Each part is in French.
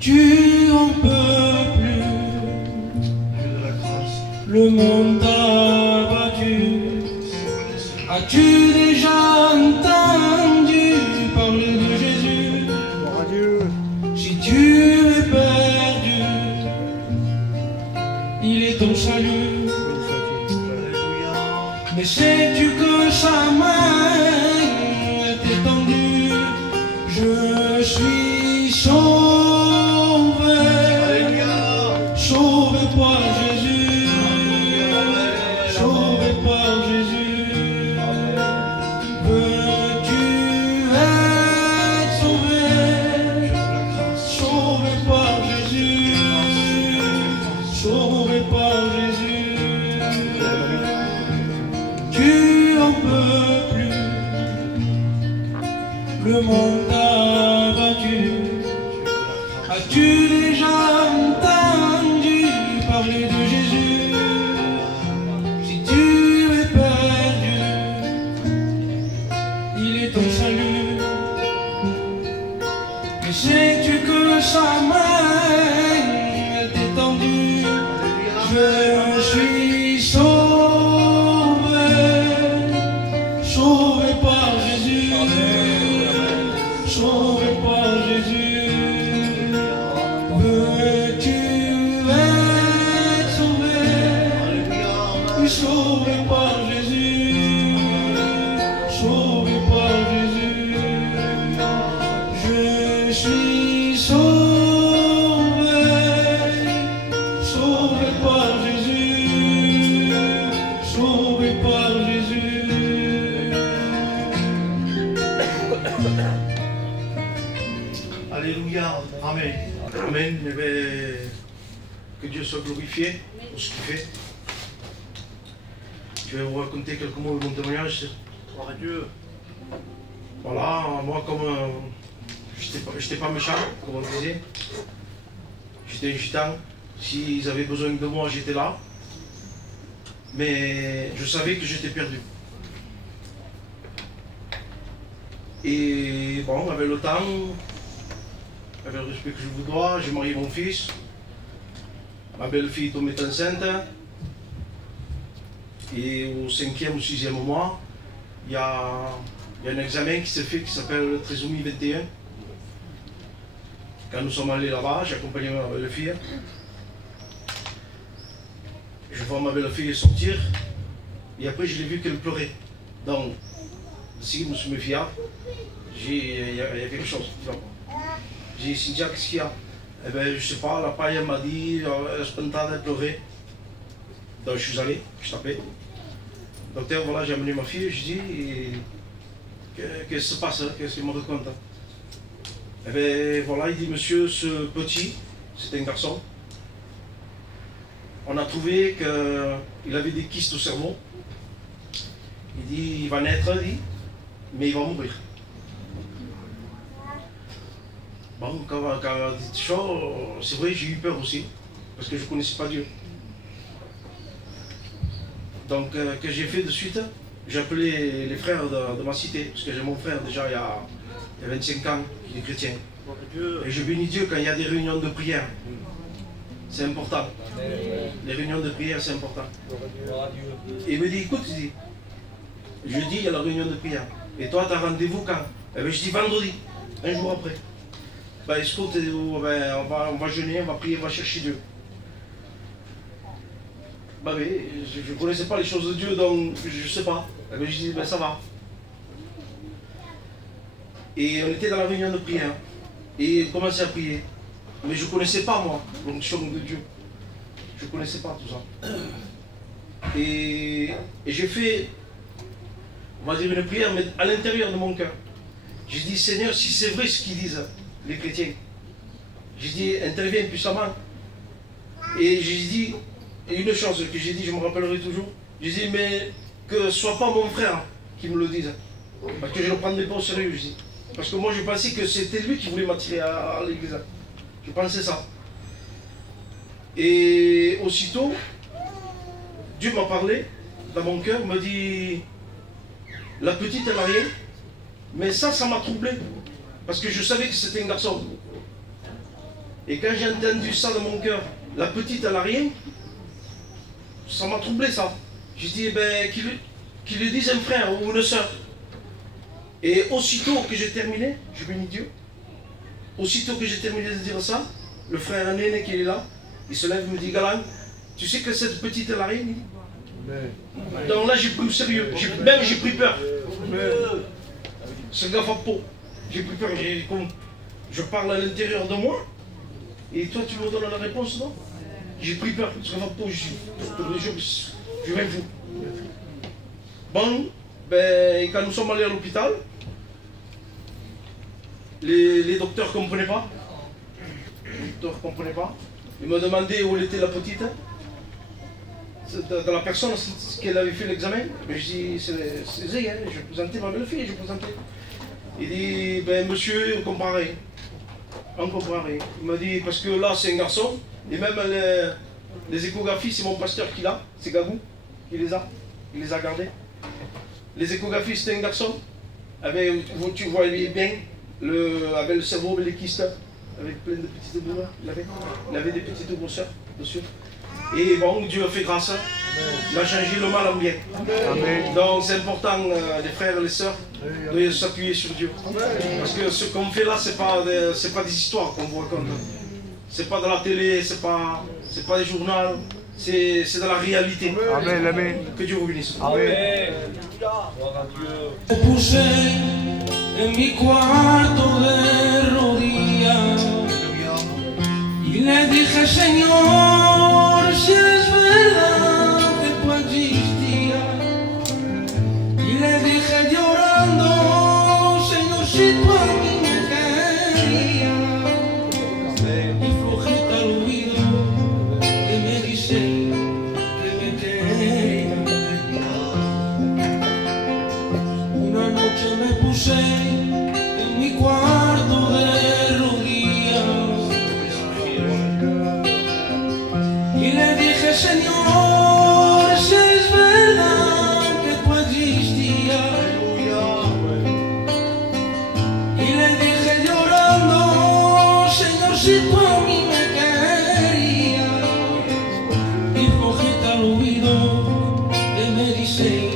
Tu en peux plus, le monde t'a battu. As-tu déjà entendu parler de Jésus? Si tu es perdu, il est ton salut. Mais sais-tu que sa main est étendue? Je suis sauvé. Sauvé par Jésus, sauvé par Jésus. Veux-tu être sauvé? Sauvé par Jésus, sauvé par Jésus. Tu en peux plus, le monde t'a battu. As-tu déjà entendu parler de Jésus? Si tu es perdu, il est ton salut. Mais sais-tu que sa main est étendue? Je suis sauvé, sauvé par Jésus, Amen. Amen. Eh bien, que Dieu soit glorifié pour ce qu'il fait. Je vais vous raconter quelques mots de mon témoignage. Gloire à Dieu. Voilà, moi comme j'étais pas méchant, comme on disait. J'étais un gitan. S'ils avaient besoin de moi, j'étais là. Mais je savais que j'étais perdu. Et bon, avec le temps, avec le respect que je vous dois, j'ai marié mon fils. Ma belle-fille tombait enceinte. Et au 5e ou 6e mois, il y a un examen qui s'est fait qui s'appelle trisomie 21. Quand nous sommes allés là-bas, j'ai accompagné ma belle-fille. Je vois ma belle-fille sortir. Et après, je l'ai vu qu'elle pleurait. Donc, si je me suis méfié, il y a quelque chose. J'ai dit, Cynthia, qu'est-ce qu'il y a? Eh bien, je ne sais pas, la paille m'a dit, spontanée, elle pleurait. Donc je suis allé, je tapais. Docteur, voilà, j'ai amené ma fille, je dis, qu'est-ce qui se passe, qu'est-ce qu'il me raconte? Eh bien, voilà, il dit, monsieur, ce petit, c'est un garçon. On a trouvé qu'il avait des kystes au cerveau. Il dit, il va naître, mais il va mourir. Bon, quand on a dit ça, c'est vrai, j'ai eu peur aussi, parce que je ne connaissais pas Dieu. Donc, que j'ai fait de suite, j'ai appelé les frères de ma cité, parce que j'ai mon frère déjà il y a 25 ans, qui est chrétien. Et je bénis Dieu quand il y a des réunions de prière. C'est important. Les réunions de prière, c'est important. Et il me dit, écoute, jeudi, il y a la réunion de prière. Et toi, tu as rendez-vous quand? Eh bien, je dis vendredi, un jour après. Ben, écoute, on va jeûner, on va prier, on va chercher Dieu. Ben oui, je ne connaissais pas les choses de Dieu, donc je ne sais pas. Eh bien, je dis, ben ça va. Et on était dans la réunion de prière. Et on commençait à prier. Mais je ne connaissais pas, moi, l'onction de Dieu. Je ne connaissais pas tout ça. Et j'ai fait, on va dire, une prière, mais à l'intérieur de mon cœur. J'ai dit, Seigneur, si c'est vrai ce qu'ils disent, les chrétiens, j'ai dit, interviens puissamment. Et j'ai dit, et une chose que j'ai dit, je me rappellerai toujours, j'ai dit, mais que ce soit pas mon frère qui me le dise. Parce que je ne le prendrais pas au sérieux, je dis. Parce que moi, je pensais que c'était lui qui voulait m'attirer à l'église. Je pensais ça. Et aussitôt, Dieu m'a parlé dans mon cœur, me dit, la petite, elle n'a rien. Mais ça m'a troublé. Parce que je savais que c'était un garçon. Et quand j'ai entendu ça dans mon cœur, la petite, elle n'a rien, ça m'a troublé ça. J'ai dit, eh ben, qu'il lui dise un frère ou une soeur. Et aussitôt que j'ai terminé, je bénis Dieu, aussitôt que j'ai terminé de dire ça, le frère aîné qui est là, il se lève et me dit, Galan, tu sais que cette petite, elle n'a rien. Donc là, j'ai pris au sérieux, même j'ai pris peur. C'est gaffe à peau. J'ai pris peur, je parle à l'intérieur de moi, et toi tu me donnes la réponse, non? J'ai pris peur, c'est gaffe à peau, je vais vous. Bon, ben, quand nous sommes allés à l'hôpital, les docteurs ne comprenaient pas. Les docteurs ne comprenaient pas. Ils me demandaient où était la petite. De la personne, ce qu'elle avait fait l'examen. Mais je dis, c'est zé, hein, je présentais ma belle-fille, je présentais. Il dit, ben monsieur, on comprend rien. On comprend rien. Il m'a dit, parce que là, c'est un garçon, et même les échographies, c'est mon pasteur qui l'a, c'est Gagou, il les a gardées. Les échographies, c'était un garçon, tu voyais bien, avec le cerveau, avec les kystes, avec plein de petites douleurs, il avait des petites grosseurs dessus. Et bon, Dieu a fait grâce, il a changé le mal en bien. Amen. Donc c'est important, les frères et les sœurs, de s'appuyer sur Dieu. Parce que ce qu'on fait là, ce n'est pas des histoires qu'on vous raconte. C'est pas de la télé, c'est pas des journaux, c'est de la réalité. Amen, amen. Que Dieu vous bénisse. Amen. Me puse en mi cuarto de rodillas y le dije, Señor, si es verdad que tú existías. Y le dije llorando, Señor, si tú a mí me querías. yo me puse en mi cuarto de rodillas y le dije, Señor, si es verdad que tú existías. Y le dije llorando, Señor, si tú a mí me querías. Y flojita al oído que me dice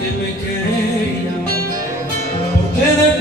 que me quería, porque de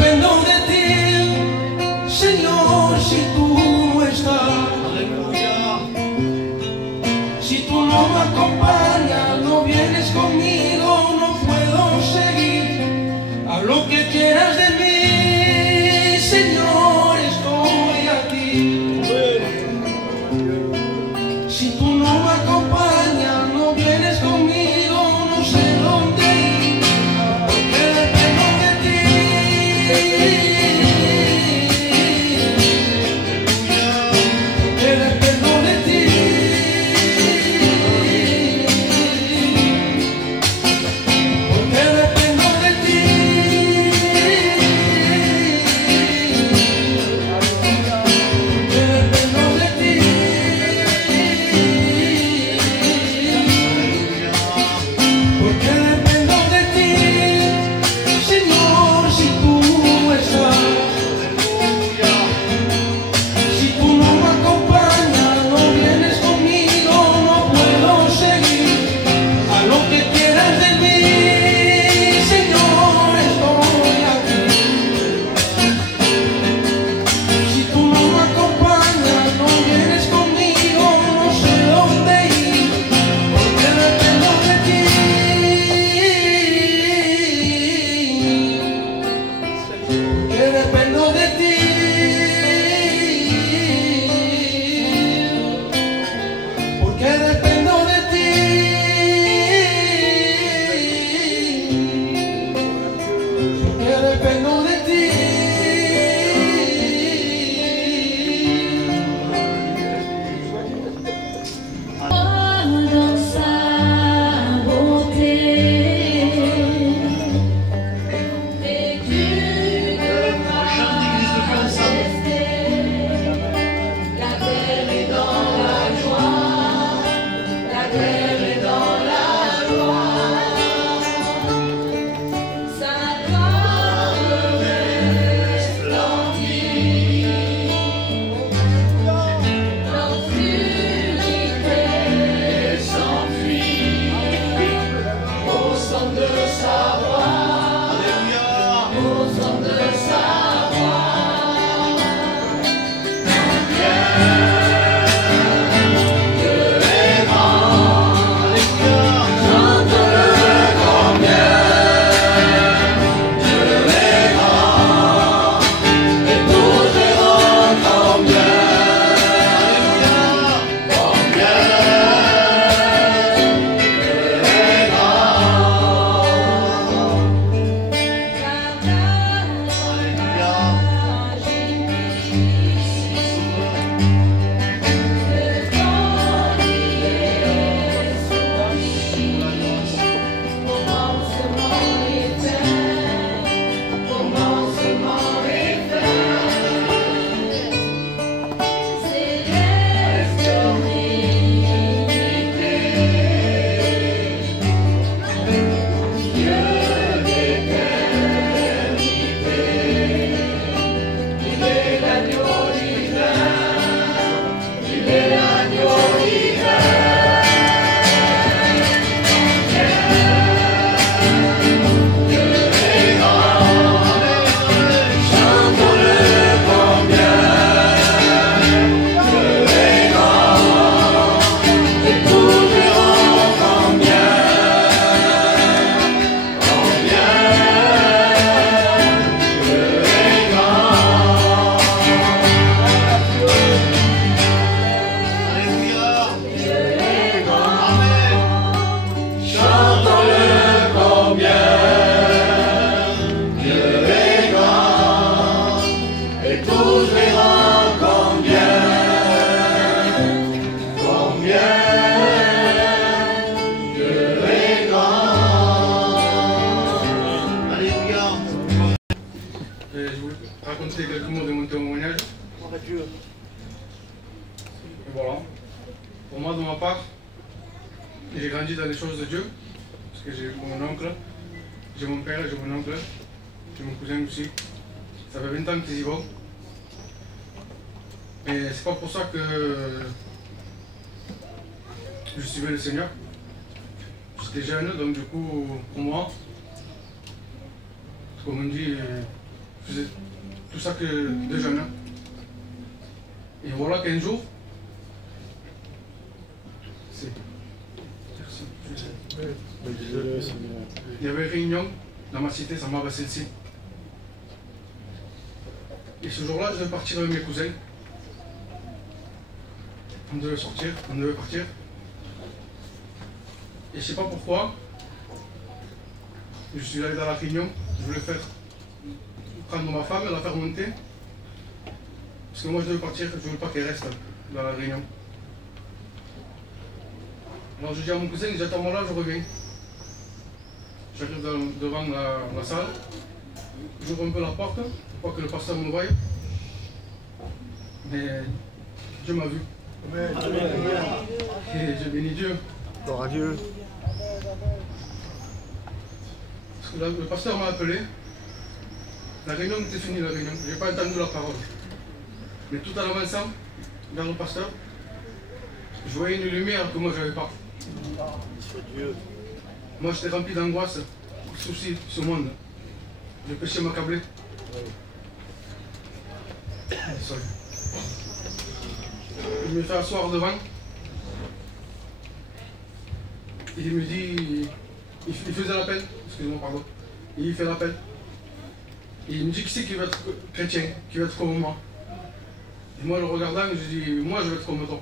rajouter quelques mots de mon témoignage. Et voilà. Pour moi, de ma part, j'ai grandi dans les choses de Dieu, parce que j'ai mon oncle, j'ai mon père, j'ai mon oncle, j'ai mon cousin aussi. Ça fait 20 ans qu'ils y vont. Mais c'est pas pour ça que je suivais le Seigneur. J'étais jeune, donc du coup, pour moi, comme on dit, je faisais tout ça que de jeunes. Et voilà qu'un jour, il y avait une réunion dans ma cité, ça m'a passé ici. Et ce jour-là, je devais partir avec mes cousins. On devait sortir, on devait partir. Et je sais pas pourquoi, je suis allé dans la réunion, je voulais prendre ma femme et la faire monter. Parce que moi je devais partir, je ne voulais pas qu'elle reste dans la réunion. Alors je dis à mon cousin, j'attends là, je reviens. J'arrive devant la salle, j'ouvre un peu la porte, pour pas que le pasteur me voie. Mais Dieu m'a vu. Amen. Et je bénis Dieu. Gloire à Dieu. Parce que le pasteur m'a appelé. La réunion était finie, la réunion. Je n'ai pas entendu la parole. Mais tout en avançant vers le pasteur, je voyais une lumière que moi je n'avais pas. Moi j'étais rempli d'angoisse, soucis de ce monde. Le péché m'accablait. Il me fait asseoir devant. Et il me dit, il faisait l'appel, excusez-moi, pardon. Et il fait l'appel. Et il me dit qui c'est qui va être chrétien, qui va être comme moi. Et moi, le regardant, je dis, moi je vais être comme toi.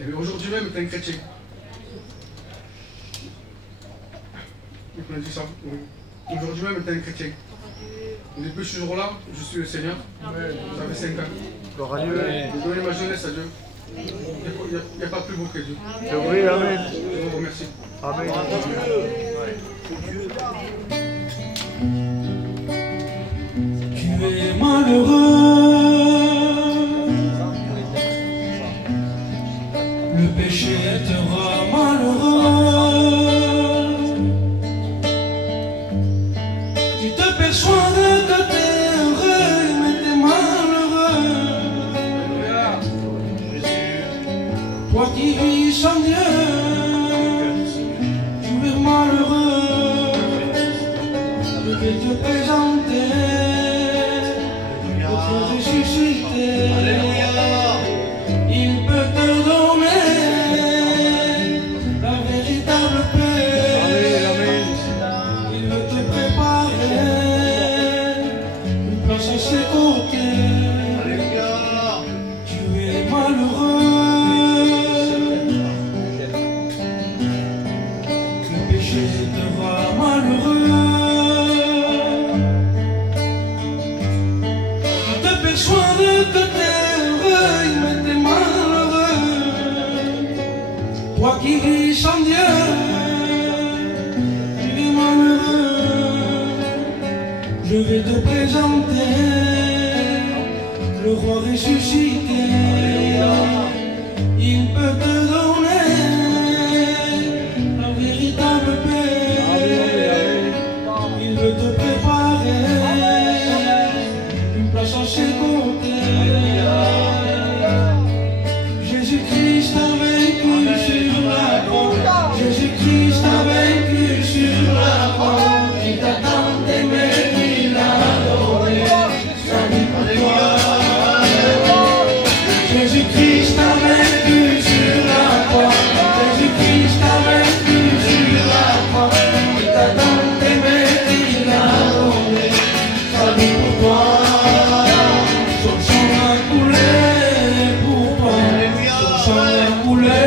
Et aujourd'hui même, tu es un chrétien. Il m'a dit ça. Aujourd'hui même, tu es un chrétien. Et depuis ce jour-là, je suis le Seigneur. Ça fait 5 ans. Gloire à Dieu. J'ai donné ma jeunesse à Dieu. Il n'y a pas plus beau que Dieu. Oui, amen. Je vous remercie. Amen. Tu es malheureux, le péché te rend malheureux. Tu te persuades que t'es heureux, mais t'es malheureux. Toi qui vis sans Dieu, tu es malheureux. Je vais te présenter notre ressuscité. Il peut te donner la véritable paix. Il veut te préparer une place à ses côtés. Tu es malheureux, le péché te rend malheureux. Tu te persuades que t'es heureux, mais t'es malheureux. Toi qui vis sans Dieu, tu es malheureux. Je vais te présenter le roi ressuscité. Il peut te donner la véritable paix. Il veut te préparer une place à ses côtés. Jésus-Christ a vaincu sur la croix. Jésus-Christ a vaincu sur la croix. Il t'a tant aimé qu'il a donné sa vie pour toi. Jésus-Christ a vaincu sur la croix. Jésus-Christ a vaincu sur la croix. Il t'a tant aimé qu'il a donné sa vie pour toi. Son sang a coulé pour toi. Son sang a coulé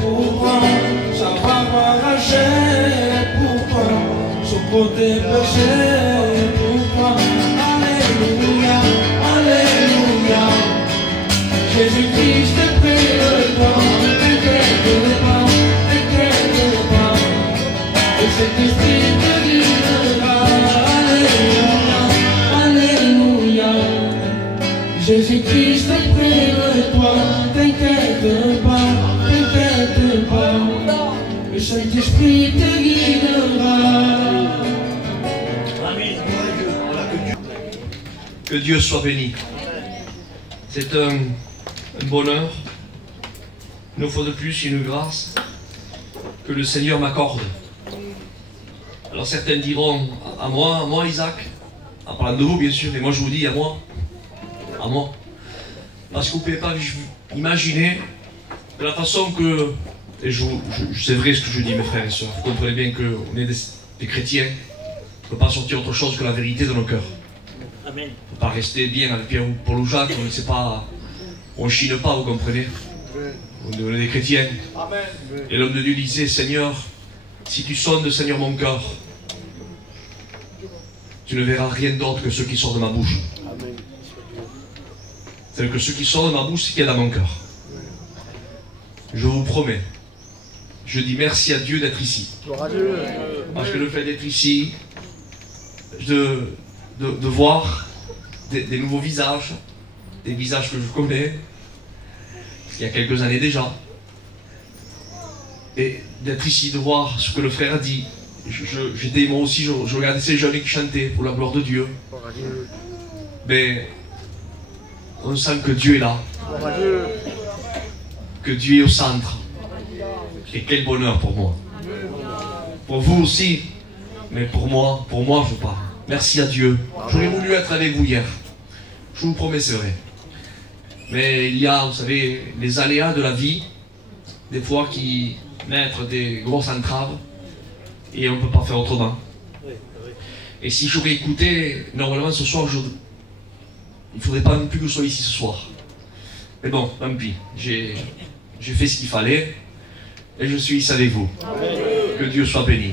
pour toi. Sa barbe arrachée pour toi. Son côté péché pour toi. Alléluia, Alléluia. Jésus-Christ est près de toi. T'inquiète pas, t'inquiète pas. Et cet esprit te guidera. Alléluia, Alléluia. Que Dieu soit béni. C'est un bonheur, une fois de plus, une grâce que le Seigneur m'accorde. Alors certains diront, à moi Isaac, en parlant de vous bien sûr, et moi je vous dis à moi. Parce que vous ne pouvez pas imaginer de la façon que, et c'est vrai ce que je dis mes frères et sœurs, vous comprenez bien qu'on est des chrétiens, on ne peut pas sortir autre chose que la vérité de nos cœurs. Amen. On ne peut pas rester bien avec Pierre ou Paul ou Jacques, on ne sait pas, on ne chine pas, vous comprenez. On est des chrétiens. Amen. Et l'homme de Dieu disait, Seigneur, si tu sondes, Seigneur, mon cœur, tu ne verras rien d'autre que ce qui sort de ma bouche. C'est-à-dire que ce qui sort de ma bouche, c'est qu'il y a dans mon cœur. Je vous promets, je dis merci à Dieu d'être ici. Parce que le fait d'être ici, de voir des nouveaux visages, des visages que je connais, il y a quelques années déjà, et d'être ici, de voir ce que le frère a dit. J'étais moi aussi, je regardais ces jeunes qui chantaient pour la gloire de Dieu. Mais on sent que Dieu est là, que Dieu est au centre. Et quel bonheur pour moi. Pour vous aussi, mais pour moi je parle. Merci à Dieu. J'aurais voulu être avec vous hier. Je vous promets, c'est vrai. Mais il y a, vous savez, les aléas de la vie, des fois qui mettent des grosses entraves, et on ne peut pas faire autrement. Et si j'aurais écouté, normalement ce soir, il ne faudrait pas non plus que je sois ici ce soir. Mais bon, tant pis. J'ai fait ce qu'il fallait, et je suis ici avec vous. Que Dieu soit béni.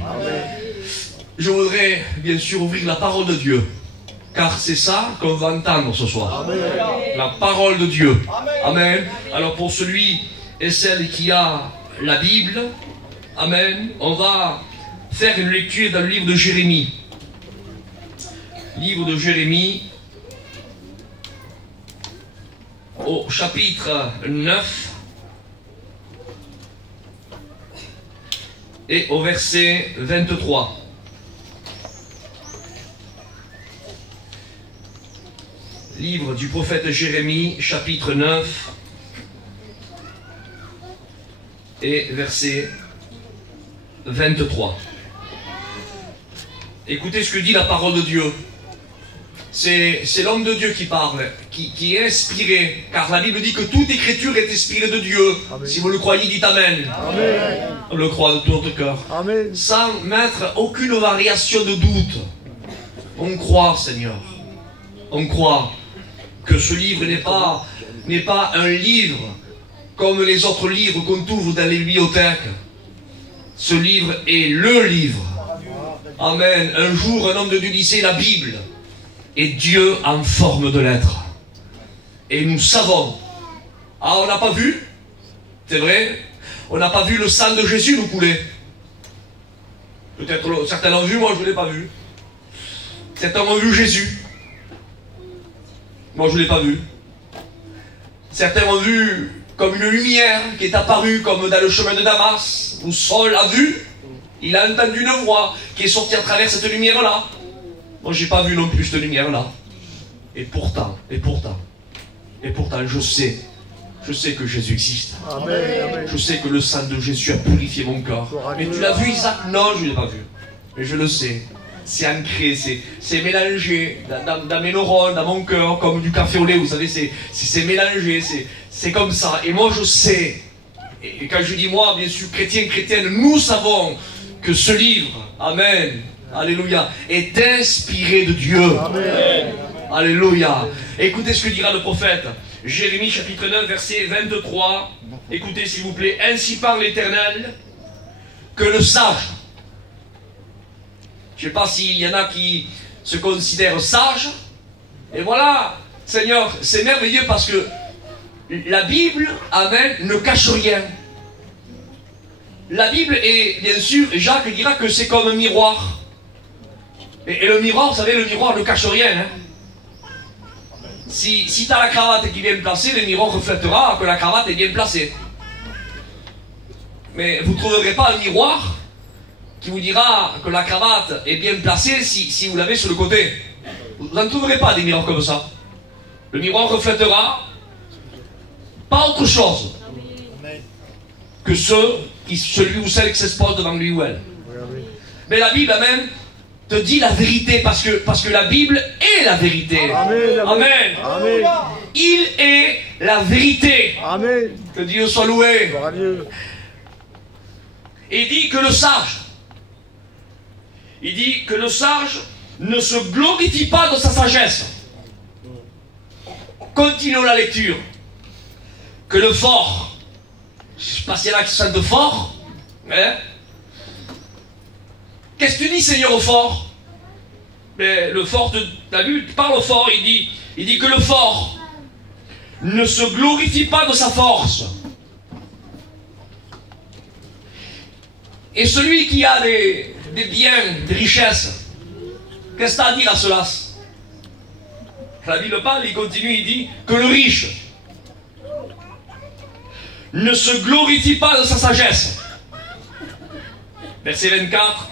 Je voudrais bien sûr ouvrir la parole de Dieu, car c'est ça qu'on va entendre ce soir. Amen. La parole de Dieu. Amen. Alors pour celui et celle qui a la Bible, amen, on va faire une lecture dans le livre de Jérémie. Livre de Jérémie, au chapitre 9 et au verset 23. Livre du prophète Jérémie, chapitre 9 et verset 23. Écoutez ce que dit la parole de Dieu. C'est l'homme de Dieu qui parle, qui est inspiré, car la Bible dit que toute écriture est inspirée de Dieu. Amen. Si vous le croyez, dites Amen. Amen. On le croit de tout notre cœur. Amen. Sans mettre aucune variation de doute. On croit, Seigneur. On croit que ce livre n'est pas un livre comme les autres livres qu'on trouve dans les bibliothèques. Ce livre est le livre. Amen. Un jour, un homme de Dieu disait la Bible est Dieu en forme de lettre. Et nous savons. Ah, on n'a pas vu? C'est vrai? On n'a pas vu le sang de Jésus nous couler. Peut-être certains l'ont vu, moi je ne l'ai pas vu. Certains ont vu Jésus. Moi je ne l'ai pas vu. Certains ont vu comme une lumière qui est apparue comme dans le chemin de Damas, où Saul a vu. Il a entendu une voix qui est sortie à travers cette lumière-là. Moi, j'ai pas vu non plus cette lumière-là. Et pourtant, je sais que Jésus existe. Amen. Je sais que le sang de Jésus a purifié mon cœur. Mais tu l'as vu, Isaac? Non, je ne l'ai pas vu. Mais je le sais. C'est ancré, c'est mélangé dans mes neurones, dans mon cœur, comme du café au lait, vous savez, c'est mélangé, c'est comme ça. Et moi, je sais. Et quand je dis moi, bien sûr, chrétien, chrétienne, nous savons que ce livre, amen, alléluia, est inspiré de Dieu. Amen. Alléluia. Écoutez ce que dira le prophète. Jérémie chapitre 9, verset 23. Écoutez s'il vous plaît. Ainsi parle l'Éternel, que le sage. Je ne sais pas s'il y en a qui se considèrent sages. Et voilà, Seigneur, c'est merveilleux parce que la Bible, amen, ne cache rien. La Bible est, bien sûr, Jacques dira que c'est comme un miroir. Et le miroir, vous savez, le miroir ne cache rien. Hein. Si tu as la cravate qui est bien placée, le miroir reflètera que la cravate est bien placée. Mais vous ne trouverez pas un miroir qui vous dira que la cravate est bien placée si vous l'avez sur le côté. vous n'en trouverez pas des miroirs comme ça. Le miroir reflètera pas autre chose que celui ou celle qui s'expose devant lui ou elle. Mais la Bible même te dit la vérité parce que la Bible est la vérité. Amen. Amen. Amen. Il est la vérité. Amen. Que Dieu soit loué. Gloire à Dieu. Et il dit que le sage ne se glorifie pas de sa sagesse. Continuons la lecture. Que le fort, je ne sais pas s'il y en a qui se sentent fort, hein? Qu'est-ce que tu dis, Seigneur, au fort? Mais le fort, t'as vu, tu parles au fort, il dit que le fort ne se glorifie pas de sa force. Et celui qui a des biens, des richesses, qu'est-ce que tu as à dire à cela? La Bible parle, il continue, il dit que le riche ne se glorifie pas de sa sagesse. Verset 24.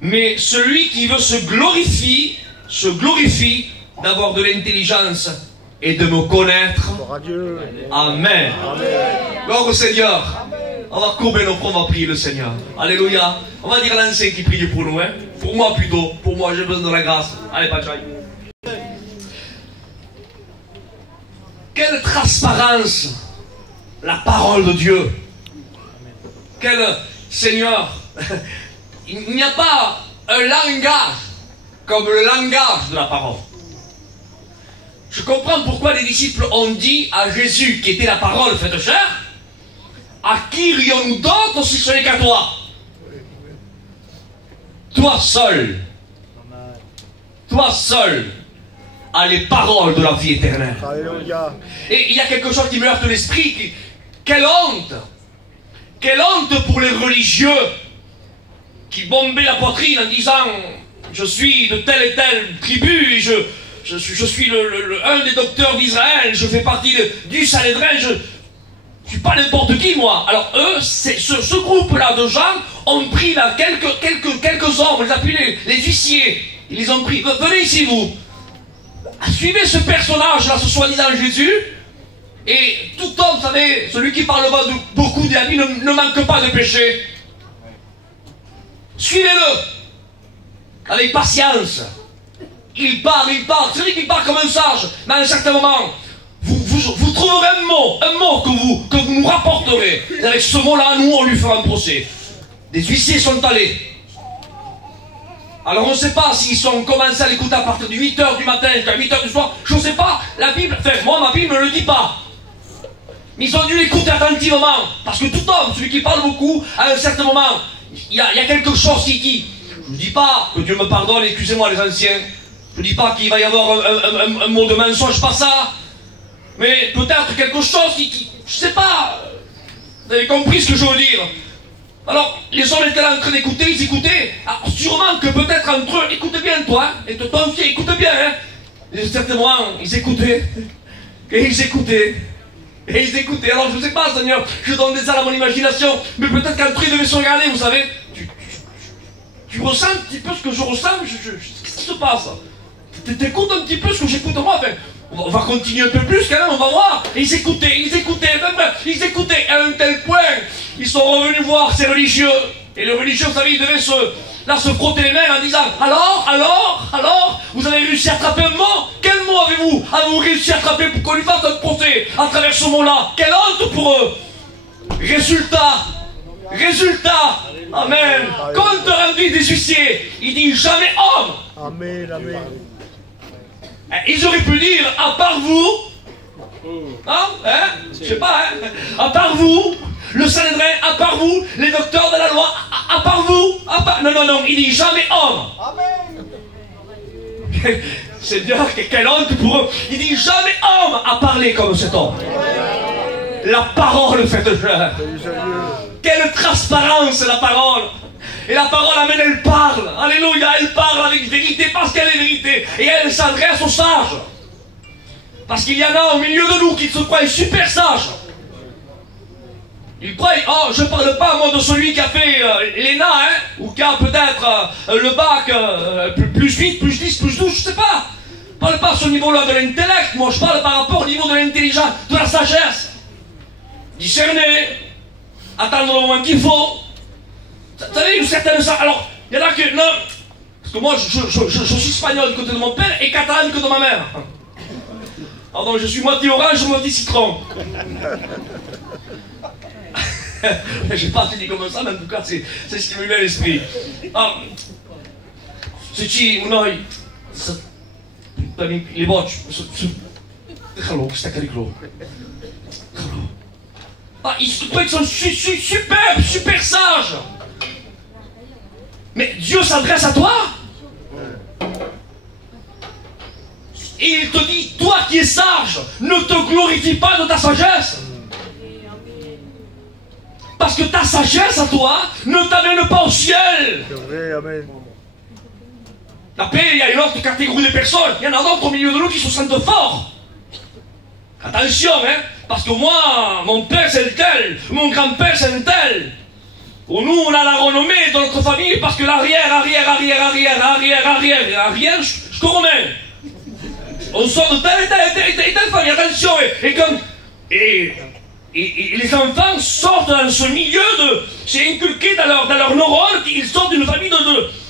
Mais celui qui veut se glorifie d'avoir de l'intelligence et de me connaître. Gloire à Dieu. Amen. Gloire au Seigneur. On va courber nos fronts, on va prier le Seigneur. Alléluia. On va dire l'ancien qui priait pour nous. Hein? Pour moi plutôt. Pour moi, j'ai besoin de la grâce. Allez, Pachaï. Quelle transparence la parole de Dieu. Quel Seigneur. Il n'y a pas un langage comme le langage de la parole. Je comprends pourquoi les disciples ont dit à Jésus, qui était la parole faite chair, à qui irions-nous d'autres si ce n'est qu'à toi? Toi seul as les paroles de la vie éternelle. Alléluia. Et il y a quelque chose qui me heurte l'esprit. Quelle honte! Quelle honte pour les religieux qui bombaient la poitrine en disant je suis de telle et telle tribu, je suis un des docteurs d'Israël, je fais partie du Sanhédrin, je suis pas n'importe qui moi. Alors eux, ce groupe-là de gens ont pris là quelques hommes, on les appelait les huissiers, ils les ont pris. Venez ici vous. Suivez ce personnage-là, ce soi-disant Jésus, et tout homme, vous savez, celui qui parle beaucoup de la vie ne manque pas de péché. Suivez-le avec patience. Il parle. C'est vrai qu'il parle comme un sage, mais à un certain moment, vous trouverez un mot que vous nous rapporterez. Et avec ce mot-là, nous, on lui fera un procès. Des huissiers sont allés. Alors on ne sait pas s'ils ont commencé à l'écouter à partir de 8h du matin jusqu'à 8h du soir. Je ne sais pas. La Bible, enfin, moi, ma Bible ne le dit pas. Mais ils ont dû l'écouter attentivement. Parce que tout homme, celui qui parle beaucoup, à un certain moment, il y a quelque chose qui... Je ne dis pas que Dieu me pardonne, excusez-moi les anciens. Je ne dis pas qu'il va y avoir un mot de mensonge, pas ça. Mais peut-être quelque chose qui... Je ne sais pas. Vous avez compris ce que je veux dire? Alors, les hommes étaient là en train d'écouter, ils écoutaient. Alors, sûrement que peut-être entre eux, écoutez bien toi, hein, et toi aussi, écoute bien, hein. Et certainement, ils écoutaient. Et ils écoutaient. Et ils écoutaient. Alors, je ne sais pas, Seigneur, je donne des ailes à mon imagination, mais peut-être qu'entre eux, ils devaient se regarder, vous savez. Tu ressens un petit peu ce que je ressens, qu'est-ce qui se passe? T'écoutes un petit peu ce que j'écoute moi, enfin, on va continuer un peu plus quand même, on va voir. Et ils écoutaient, à un tel point, ils sont revenus voir ces religieux. Et les religieux, vous savez, ils devaient se frotter les mains en disant alors, vous avez réussi à attraper un mot? Quel mot avez-vous réussi à attraper pour qu'on lui fasse un procès à travers ce mot-là? Quelle honte pour eux! Résultat, amen. Compte rendu des huissiers, il dit jamais homme. Amen. Ils auraient pu dire, à part vous, je sais pas, à part vous, le Sanhédrin, à part vous, les docteurs de la loi, à part vous, non, il dit jamais homme. Seigneur, quelle honte pour eux. Il dit jamais homme a parlé comme cet homme. La parole faite chair. Quelle transparence la parole. Et la parole, amen, elle parle. Alléluia, elle parle avec vérité parce qu'elle est vérité. Et elle s'adresse aux sages. Parce qu'il y en a au milieu de nous qui se croient super sages. Il croit, oh, je parle pas moi de celui qui a fait l'ENA, hein, ou qui a peut-être le bac plus 8, plus 10, plus 12, je sais pas. Je parle pas à ce niveau-là de l'intellect, moi je parle par rapport au niveau de l'intelligence, de la sagesse. Discerner, attendre le moment qu'il faut. Vous savez, une certaine... Alors, il y en a que... Non, parce que moi je suis espagnol du côté de mon père et catalan du côté de ma mère. Pardon, je suis moitié orange, moitié citron. J'ai pas dit comme ça, mais en tout cas, c'est ce qui me vient à l'esprit. Ah, se noi, les bocce, déjalo, que está cariclo. Ah, ils se trouvent qu'ils sont super sages. Mais Dieu s'adresse à toi. Et il te dit, toi qui es sage, ne te glorifie pas de ta sagesse. Parce que ta sagesse à toi ne t'amène pas au ciel. C'est vrai, amen. Après, il y a une autre catégorie de personnes. Il y en a d'autres au milieu de nous qui se sentent forts. Attention, hein. Parce que moi, mon père c'est un tel, mon grand-père c'est un tel. Nous, on a la renommée de notre famille parce que l'arrière, je te remets. On sort de telle famille, attention. Et les enfants sortent dans ce milieu de... C'est inculqué dans leur neurone qu'ils sortent d'une famille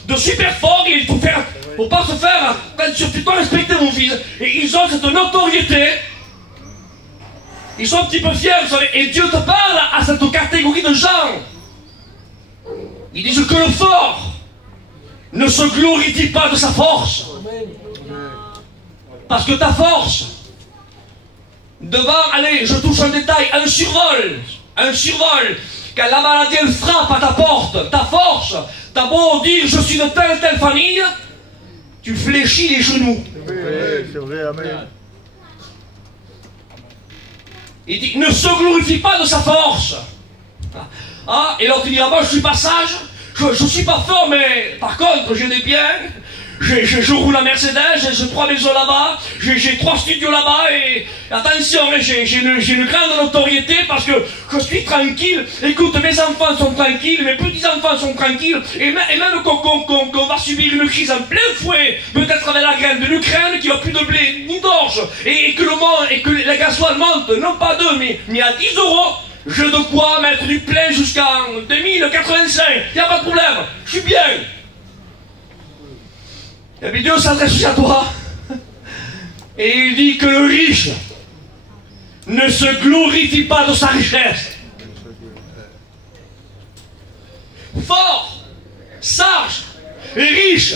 de super forts et il faut pas se faire... Tu dois respecter mon fils. Et ils ont cette notoriété. Ils sont un petit peu fiers, vous savez. Et Dieu te parle à cette catégorie de gens. Ils disent que le fort ne se glorifie pas de sa force. Parce que ta force... Devant, allez, je touche un détail, un survol, quand la maladie elle frappe à ta porte, ta force, t'as beau dire je suis de telle famille, tu fléchis les genoux. C'est vrai, amen. Il dit, ne se glorifie pas de sa force. Ah, et l'autre il dira, moi je suis pas sage, je suis pas fort, mais par contre j'ai des biens. Je roule la Mercedes, j'ai 3 maisons là-bas, j'ai 3 studios là-bas et attention, j'ai une grande notoriété parce que je suis tranquille. Écoute, mes enfants sont tranquilles, mes petits-enfants sont tranquilles et même qu'on va subir une crise en plein fouet, peut-être avec la guerre de l'Ukraine qui n'a plus de blé ni d'orge et que les gasoil montent, non pas 2 mais à 10 €, j'ai de quoi mettre du plein jusqu'en 2085, il n'y a pas de problème, je suis bien. Et bien Dieu s'adresse aussi à toi. Et il dit que le riche ne se glorifie pas de sa richesse. Fort, sage et riche,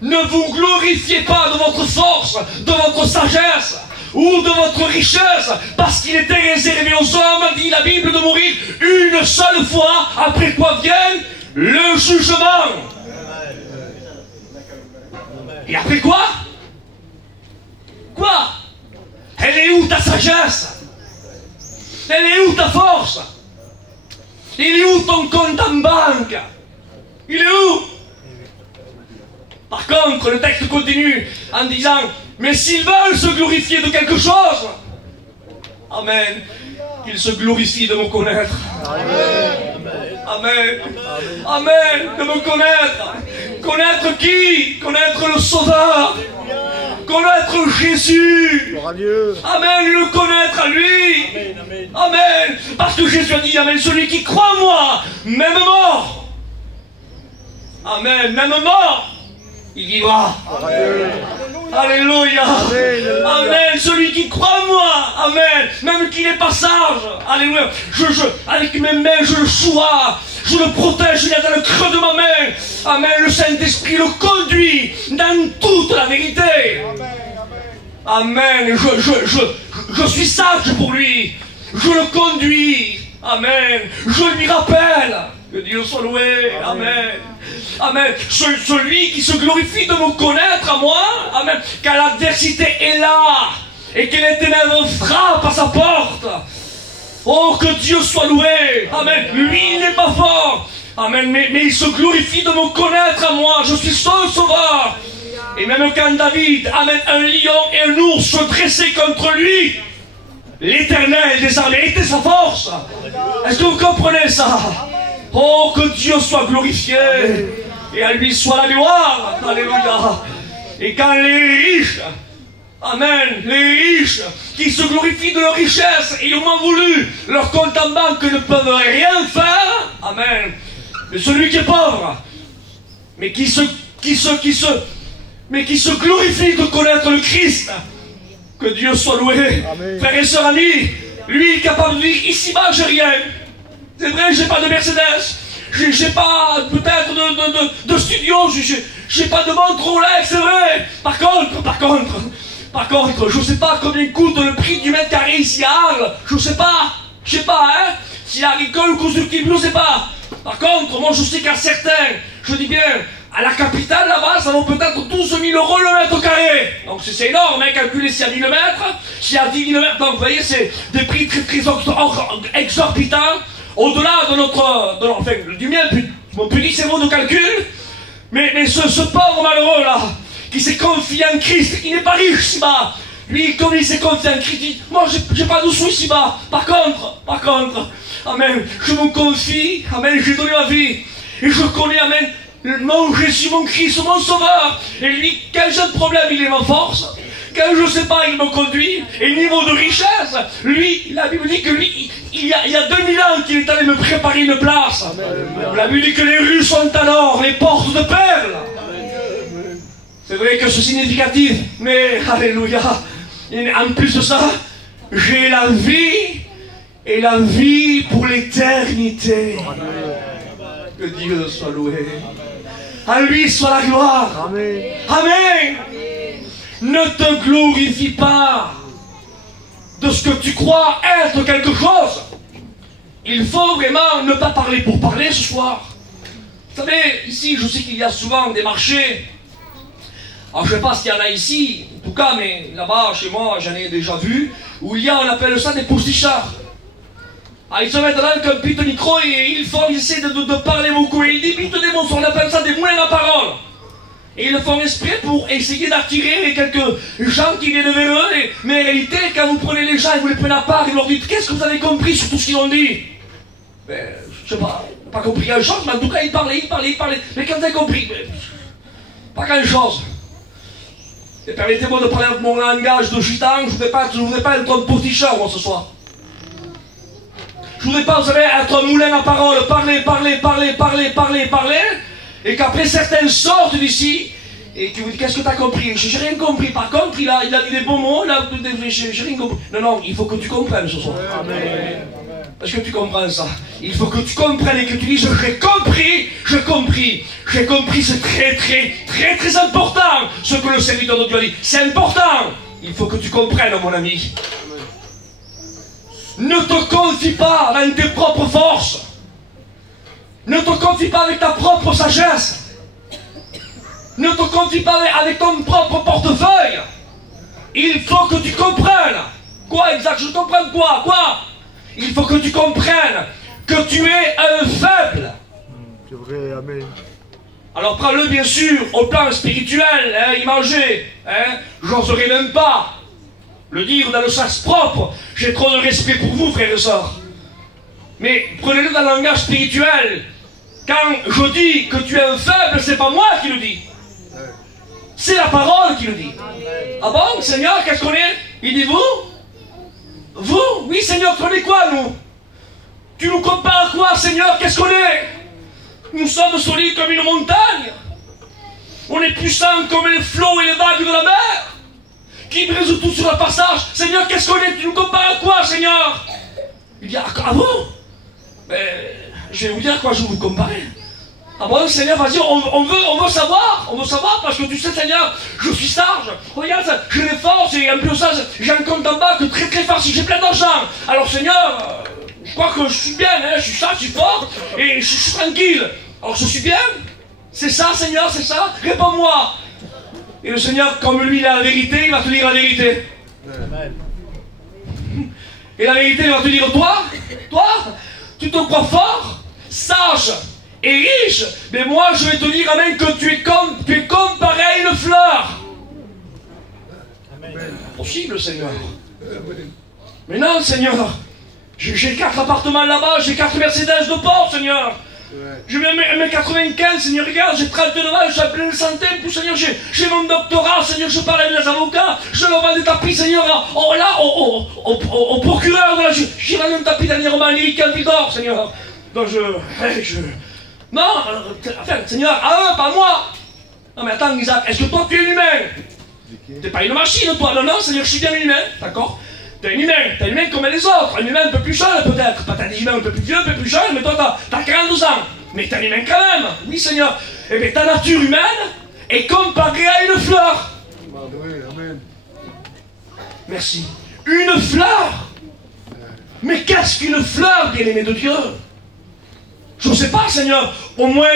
ne vous glorifiez pas de votre force, de votre sagesse ou de votre richesse, parce qu'il était réservé aux hommes, dit la Bible, de mourir une seule fois, après quoi vient le jugement. Et après quoi? Quoi? Elle est où ta sagesse? Elle est où ta force? Il est où ton compte en banque? Il est où? Par contre, le texte continue en disant, mais s'ils veulent se glorifier de quelque chose, amen, qu'ils se glorifient de me connaître. Amen. Amen. De me connaître. Connaître qui? Connaître le Sauveur. Connaître Jésus. Amen. Le connaître à lui. Amen. Parce que Jésus a dit, amen, celui qui croit en moi, même mort. Amen. Même mort, il vivra. Alléluia. Amen. Celui qui croit en moi. Amen. Même qu'il n'est pas sage. Alléluia. Avec mes mains, je le choisis. Je le protège. Il est dans le creux de ma main. Amen. Le Saint-Esprit le conduit dans toute la vérité. Amen. Je suis sage pour lui. Je le conduis. Amen. Je lui rappelle. Que Dieu soit loué. Amen. Amen. Celui qui se glorifie de me connaître à moi, amen, quand l'adversité est là et que les ténèbres frappent à sa porte. Oh, que Dieu soit loué. Amen. Lui, il n'est pas fort. Amen. Mais il se glorifie de me connaître à moi. Je suis son sauveur. Et même quand David, amen, un lion et un ours se dressaient contre lui, l'Éternel des armées était sa force. Est-ce que vous comprenez ça? Oh, que Dieu soit glorifié. Et à lui soit la gloire. Alléluia. Et quand les riches, amen, les riches qui se glorifient de leur richesse et ont voulu, leur compte en banque ne peuvent rien faire, amen. Mais celui qui est pauvre, mais qui se glorifie de connaître le Christ, que Dieu soit loué. Amen. Frères et sœurs amis, lui est capable de dire, ici-bas j'ai rien. C'est vrai, j'ai pas de Mercedes, j'ai pas peut-être de studio, j'ai pas de montre Rolex, c'est vrai. Par contre, je sais pas combien coûte le prix du mètre carré ici à Arles, je sais pas, hein. Si agricole ou constructible, je sais pas. Par contre, moi je sais qu'à certains, je dis bien, à la capitale là-bas, ça vaut peut-être 12 000 € le mètre carré. Donc c'est énorme, hein, calculez si à 1000 mètres, si à 10 000 mètres. Donc vous voyez, c'est des prix très exorbitants, au-delà de enfin, du mien, mon petit cerveau de calcul. Mais ce pauvre malheureux là, qui s'est confié en Christ, il n'est pas riche ici-bas. Lui, comme il s'est confié en Christ, il dit, moi j'ai pas de sous ici-bas. Par contre, amen, je me confie, amen, j'ai donné ma vie. Et je connais, amen, mon Jésus, mon Christ, mon Sauveur. Et lui, quand j'ai un problème, il est ma force. Quand je ne sais pas, il me conduit. Et niveau de richesse, lui, la Bible dit que lui, il y a 2000 ans qu'il est allé me préparer une place. Amen. La Bible dit que les rues sont en or, les portes de perles. C'est vrai que c'est significatif, mais alléluia. Et en plus de ça, j'ai la vie et la vie pour l'éternité. Que Dieu soit loué. À lui soit la gloire. Amen. Amen. Ne te glorifie pas de ce que tu crois être quelque chose. Il faut vraiment ne pas parler pour parler ce soir. Vous savez, ici, je sais qu'il y a souvent des marchés. Alors, je ne sais pas s'il y en a ici, en tout cas, mais là-bas, chez moi, j'en ai déjà vu, où il y a, on appelle ça des poustichards. Ah, ils se mettent là avec un petit micro et ils essaient de parler beaucoup. Et ils débitent des mots, on appelle ça des moulins à parole. Et ils le font exprès pour essayer d'attirer quelques gens qui viennent vers eux. Mais en réalité, quand vous prenez les gens et vous les prenez à part, et vous leur dites, qu'est-ce que vous avez compris sur tout ce qu'ils ont dit? Ben, je sais pas, pas compris grand-chose, mais en tout cas, ils parlaient. Mais quand vous avez compris, ben, pas grand-chose. Et permettez-moi de parler avec mon langage de gitan, je ne voudrais pas être un poticheur, moi, ce soir. Je ne voudrais pas, vous savez, être un moulin à parole, parler, et qu'après certains sortent d'ici, et tu vous dis, qu'est-ce que tu as compris? J'ai rien compris. Par contre, il a dit des bons mots, j'ai rien compris. Non, il faut que tu comprennes ce soir. Amen. Est-ce que tu comprends ça? Il faut que tu comprennes et que tu dises, j'ai compris, c'est très important, ce que le serviteur de Dieu a dit. C'est important. Il faut que tu comprennes, mon ami. Ne te confie pas dans tes propres forces. Ne te confie pas avec ta propre sagesse. Ne te confie pas avec ton propre portefeuille. Il faut que tu comprennes. Quoi exact? Je comprends quoi? Il faut que tu comprennes que tu es un faible. C'est vrai, amen. Alors prends-le bien sûr au plan spirituel, hein, imagé. Hein, j'oserais même pas le dire dans le sens propre. J'ai trop de respect pour vous, frères et sœurs. Mais prenez-le dans le langage spirituel. Quand je dis que tu es un faible, c'est pas moi qui le dis. C'est la parole qui le dit. Ah bon, Seigneur, qu'est-ce qu'on est? Il dit vous? Vous? Oui, Seigneur, tu en es quoi, nous? Tu nous compares à quoi, Seigneur? Qu'est-ce qu'on est? Nous sommes solides comme une montagne. On est puissants comme les flots et les vagues de la mer, qui brisent tout sur le passage. Seigneur, qu'est-ce qu'on est? Tu nous compares à quoi, Seigneur? Il dit, ah bon? Mais je vais vous dire à quoi je vous comparer. Ah bon, Seigneur, vas-y, on veut savoir, parce que tu sais, Seigneur, je suis sage. Regarde, j'ai des forces, et en plus ça, j'ai un compte en banque très farci, j'ai plein d'argent. Alors, Seigneur, je crois que je suis bien, hein, je suis sage, je suis fort, et je suis tranquille. Alors, je suis bien? C'est ça, Seigneur, c'est ça? Réponds-moi. Et le Seigneur, comme lui, il a la vérité, il va te dire la vérité. Amen. Et la vérité, il va te dire, toi, tu te crois fort, sage et riche, mais moi, je vais te dire, amen, que tu es comme pareil une fleur. Amen. Possible, Seigneur. Mais non, Seigneur. J'ai 4 appartements là-bas, j'ai 4 Mercedes de port, Seigneur. Je vais à 95, Seigneur, regarde, j'ai 39 ans, je suis plein de santé, en plus, Seigneur, j'ai mon doctorat, Seigneur, je parle avec les avocats, je leur vends des tapis, Seigneur, au procureur de la justice. J'ai vendu un tapis dernièrement, il est en Vidor, Seigneur. Donc non, enfin, Seigneur, à eux, pas à moi. Non mais attends, Isaac, est-ce que toi tu es un humain? T'es pas une machine, toi, non, Seigneur, je suis bien un humain, d'accord? T'es un humain comme les autres, un humain un peu plus jeune peut-être, pas t'as des humains un peu plus vieux, un peu plus jeunes, mais toi t'as 42 ans, mais t'es un humain quand même, oui Seigneur. Eh bien ta nature humaine est comparée à une fleur. Amen. Merci. Une fleur. Mais qu'est-ce qu'une fleur, bien-aimé de Dieu? Je ne sais pas, Seigneur, au moins,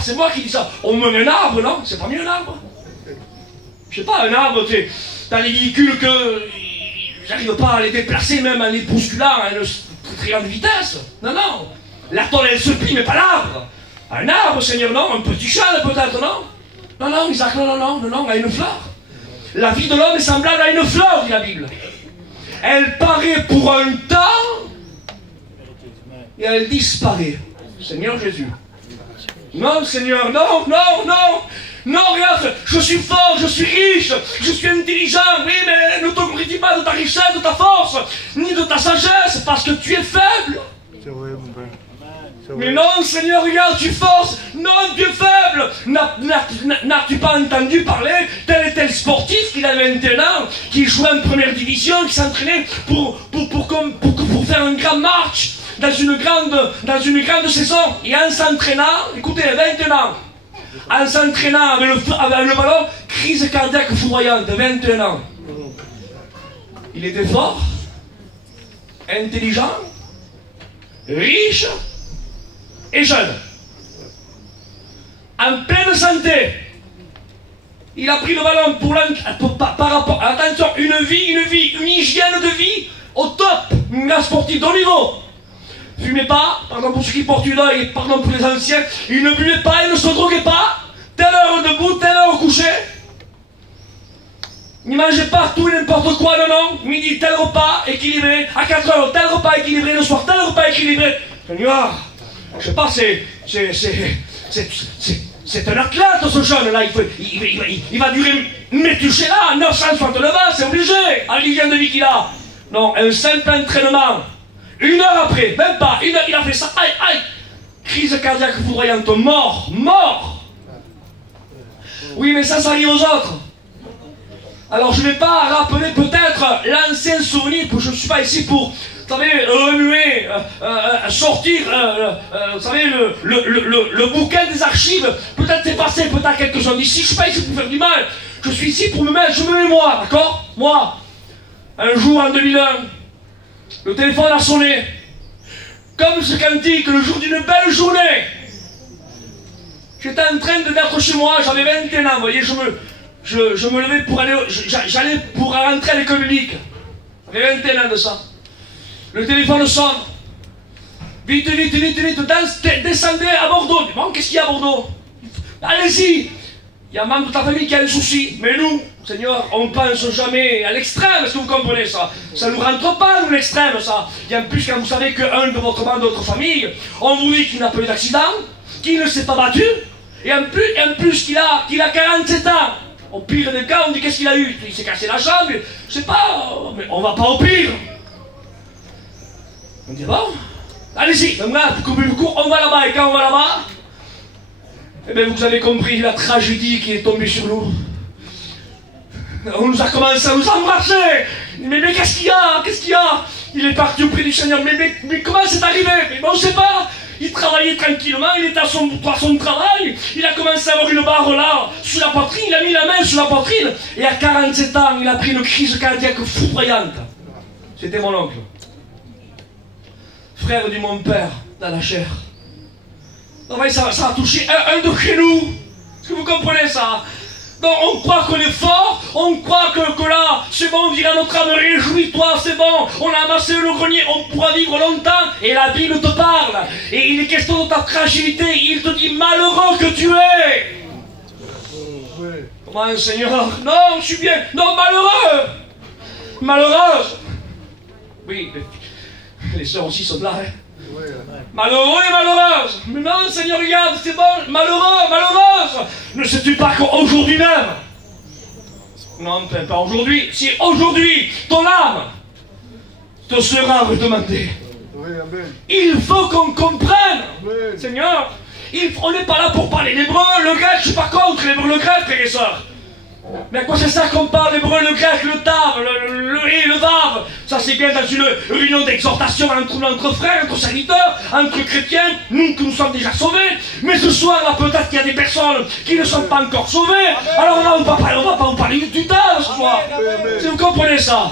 c'est moi qui dis ça, au moins un arbre, non? C'est pas mieux un arbre? Je sais pas, un arbre, t'as les véhicules que j'arrive pas à les déplacer, même en les bousculant à une très grande vitesse. Non, non. La tôle, elle se plie, mais pas l'arbre. Un arbre, Seigneur, non. Un petit chêne, peut-être, non? Non, non, Isaac, non, à une fleur. La vie de l'homme est semblable à une fleur, dit la Bible. Elle paraît pour un temps et elle disparaît. Seigneur Jésus. Non, Seigneur, non. Non, regarde, je suis fort, je suis riche, je suis intelligent, oui, mais ne te glorifie pas de ta richesse, de ta force, ni de ta sagesse, parce que tu es faible. C'est vrai, mon père. Mais non, Seigneur, regarde, tu forces. Non, tu es faible. N'as-tu pas entendu parler tel et tel sportif qui avait 21 ans, qui jouait en première division, qui s'entraînait pour faire un grand match dans une grande saison. Et en s'entraînant, écoutez, 21 ans, en s'entraînant avec le ballon, crise cardiaque foudroyante, 21 ans. Il était fort, intelligent, riche et jeune. En pleine santé. Il a pris le ballon par rapport, attention, une hygiène de vie au top, un gars sportif de haut niveau. Fumait pas, pardon pour ceux qui portent une oeil, pardon pour les anciens, il ne buvait pas, il ne se droguait pas, telle heure debout, telle heure au coucher. Il ne mangeait pas tout et n'importe quoi, non, midi tel repas équilibré, à 4 heures tel repas équilibré, le soir tel repas équilibré. Seigneur, je sais pas, c'est un athlète ce jeune là, il va durer m'étucher là, 969 ans, c'est obligé, à l'hygiène de vie qu'il a. Non, un simple entraînement. 1 heure après, même pas, 1 heure, il a fait ça, aïe, crise cardiaque foudroyante, mort. Oui, mais ça arrive aux autres. Alors je ne vais pas rappeler peut-être l'ancien souvenir, que je ne suis pas ici pour, vous savez, remuer, sortir, vous savez, le bouquin des archives. Peut-être c'est passé, peut-être quelques-uns d'ici, je ne suis pas ici pour faire du mal. Je suis ici pour je me mets moi, d'accord? Moi, un jour en 2001, le téléphone a sonné, comme ce cantique, le jour d'une belle journée. J'étais en train d'être chez moi, j'avais 21 ans, vous voyez, je me levais pour aller, j'allais pour rentrer à l'école publique. J'avais 21 ans de ça. Le téléphone sonne. Vite, descendez à Bordeaux. Bon, qu'est-ce qu'il y a à Bordeaux? Allez-y. Il y a un membre de ta famille qui a un souci. Mais nous, Seigneur, on ne pense jamais à l'extrême, est-ce que vous comprenez ça? Ça ne nous rentre pas, nous, l'extrême, ça. Et en plus, quand vous savez qu'un de votre membre de votre famille, on vous dit qu'il n'a pas eu d'accident, qu'il ne s'est pas battu, et en plus qu'il a 47 ans. Au pire des cas, on dit qu'est-ce qu'il a eu? Il s'est cassé la jambe, je sais pas, mais on va pas au pire. On dit bon, allez-y, on va là-bas, et quand on va là-bas, eh bien vous avez compris la tragédie qui est tombée sur nous. On nous a commencé à nous embrasser. Mais qu'est-ce qu'il y a? Il est parti auprès du Seigneur, mais comment c'est arrivé? Mais bon, on ne sait pas. Il travaillait tranquillement, il était à son travail, il a commencé à avoir une barre là, sur la poitrine, il a mis la main sur la poitrine, et à 47 ans, il a pris une crise cardiaque foudroyante. C'était mon oncle. Frère de mon père, dans la chair. Donc, ça a touché un de chez nous. Est-ce que vous comprenez ça? Donc on croit qu'on est fort, on croit que là, c'est bon, on dirait à notre âme, réjouis-toi, c'est bon, on a amassé le grenier, on pourra vivre longtemps, et la Bible te parle, et il est question de ta fragilité, il te dit malheureux que tu es. Comment, Seigneur? Non, je suis bien, non, malheureux, malheureuse. Oui, les sœurs aussi sont là. Hein. Ouais. Malheureux et malheureuse. Mais non, Seigneur, regarde, c'est bon. Malheureux, malheureuse. Ne sais-tu pas qu'aujourd'hui même, non, pas aujourd'hui, si aujourd'hui, ton âme te sera redemandée. Oui, amen. Il faut qu'on comprenne, Amen. Seigneur, on n'est pas là pour parler l'hébreu, le grec, je suis pas contre l'hébreu, le grec, frères et sœurs. Mais à quoi c'est ça qu'on parle l'hébreu, le grec, le tav, le vav? Ça c'est bien dans une réunion d'exhortation entre frères, entre serviteurs, entre chrétiens, nous que nous sommes déjà sauvés. Mais ce soir là, peut-être qu'il y a des personnes qui ne sont pas encore sauvées. Alors là, on va pas vous parler du tav ce soir. Si vous comprenez ça.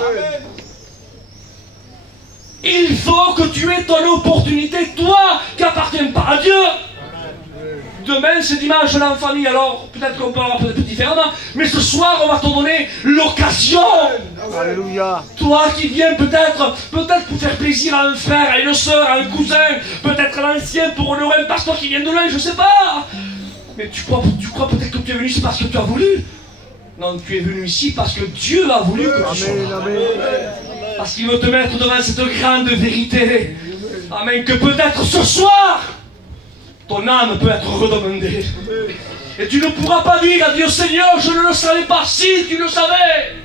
Il faut que tu aies ton opportunité, toi, qui n'appartiens pas à Dieu. Demain, c'est dimanche là en famille, alors peut-être qu'on peut avoir peut-être différemment, mais ce soir, on va te donner l'occasion. Alléluia. Toi qui viens peut-être pour faire plaisir à un frère, à une soeur, à un cousin, peut-être à l'ancien pour honorer un pasteur qui vient de loin, je sais pas. Mais tu crois peut-être que tu es venu ici parce que tu as voulu. Non, tu es venu ici parce que Dieu a voulu que tu sois là. Amen. Parce qu'il veut te mettre devant cette grande vérité. Amen. Que peut-être ce soir, ton âme peut être redemandée. Et tu ne pourras pas dire à Dieu, Seigneur, je ne le savais pas. Si, tu le savais.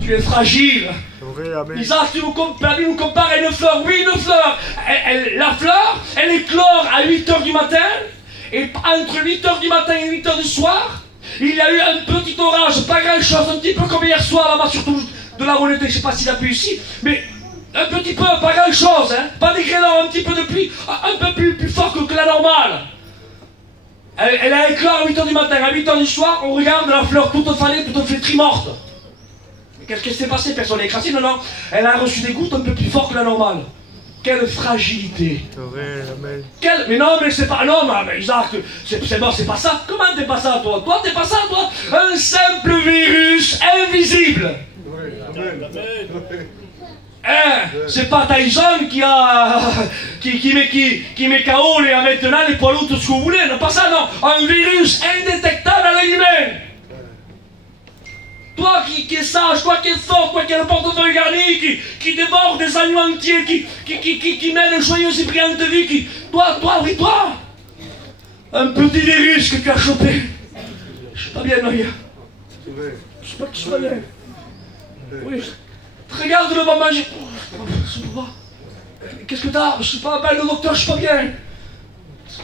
Tu es fragile. Isaac, tu nous compares à une fleur. Oui, une fleur. La fleur, elle éclore à 8h du matin. Et entre 8h du matin et 8h du soir, il y a eu un petit orage. Pas grand-chose. Un petit peu comme hier soir, là-bas, surtout de la Honnêteté. Je ne sais pas s'il a plu ici. Mais un petit peu, pas grand-chose. Hein. Pas des grêlons, un petit peu de pluie. Un peu plus fort que la normale. Elle a éclore à 8h du matin. À 8h du soir, on regarde la fleur toute fanée, toute flétrie morte. Qu'est-ce qui s'est passé? Personne n'est écrasé, non, non. Elle a reçu des gouttes un peu plus fort que la normale. Quelle fragilité. Quelle... Mais non, mais c'est pas... Non, mais Isaac, c'est bon, c'est pas ça. Comment t'es pas ça, toi? Toi, t'es pas ça, toi? Un simple virus invisible. Hein, c'est pas Tyson qui met KO maintenant les poids lourds, tout ce que vous voulez. Non, pas ça, non. Un virus indétectable à l'œil humain. Toi qui es sage, toi qui es fort, toi qui as le portefeuille garni, qui déborde des agneaux entiers, qui mène une joyeuse et brillante vie, toi, oui, toi, un petit virus que tu as chopé. Je suis pas bien, non, je sais pas que je suis pas bien. Oui, regarde le maman, je sais pas. Qu'est-ce que t'as? Je sais pas, appelle le docteur, je suis pas bien.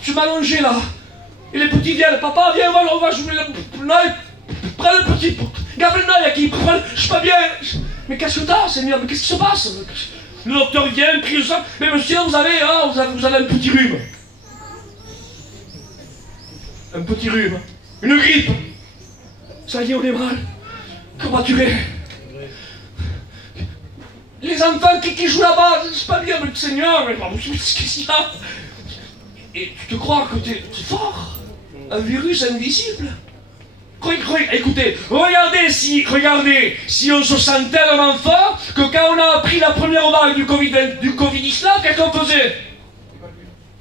Je m'ai allongé là. Et les petits viennent, papa, viens, on va jouer l'œil. Prends le petit. Garde l'œil à qui. Je suis pas bien. Mais qu'est-ce que t'as, Seigneur? Mais qu'est-ce qui se passe? Le docteur vient, prie le sang. Mais monsieur, vous avez un petit rhume. Un petit rhume. Une grippe. Ça y est, on est mal. Comment tu es? Les enfants qui jouent là-bas, c'est pas bien, mais Seigneur, mais qu'est-ce qu'il y a? Et tu te crois que t'es fort? Un virus invisible? Écoutez, regardez si on se sent tellement fort que quand on a appris la première vague du Covid-19, qu'est-ce qu'on faisait?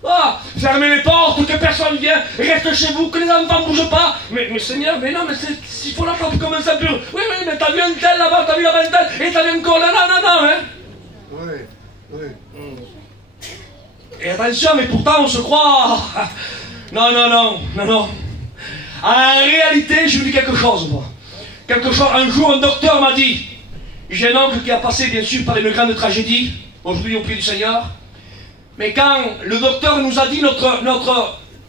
Ah, fermez les portes, que personne vienne, reste chez vous, que les enfants ne bougent pas. Mais Seigneur, mais non, mais s'il faut la porte comme un simple. Oui, mais t'as vu un tel là-bas, t'as vu la vingtaine, et t'as vu encore là, non, hein? Oui. Et attention, mais pourtant on se croit. Non. En réalité, je vous dis quelque chose, moi. Un jour, un docteur m'a dit, j'ai un oncle qui a passé, bien sûr, par une grande tragédie, aujourd'hui au pied du Seigneur, mais quand le docteur nous a dit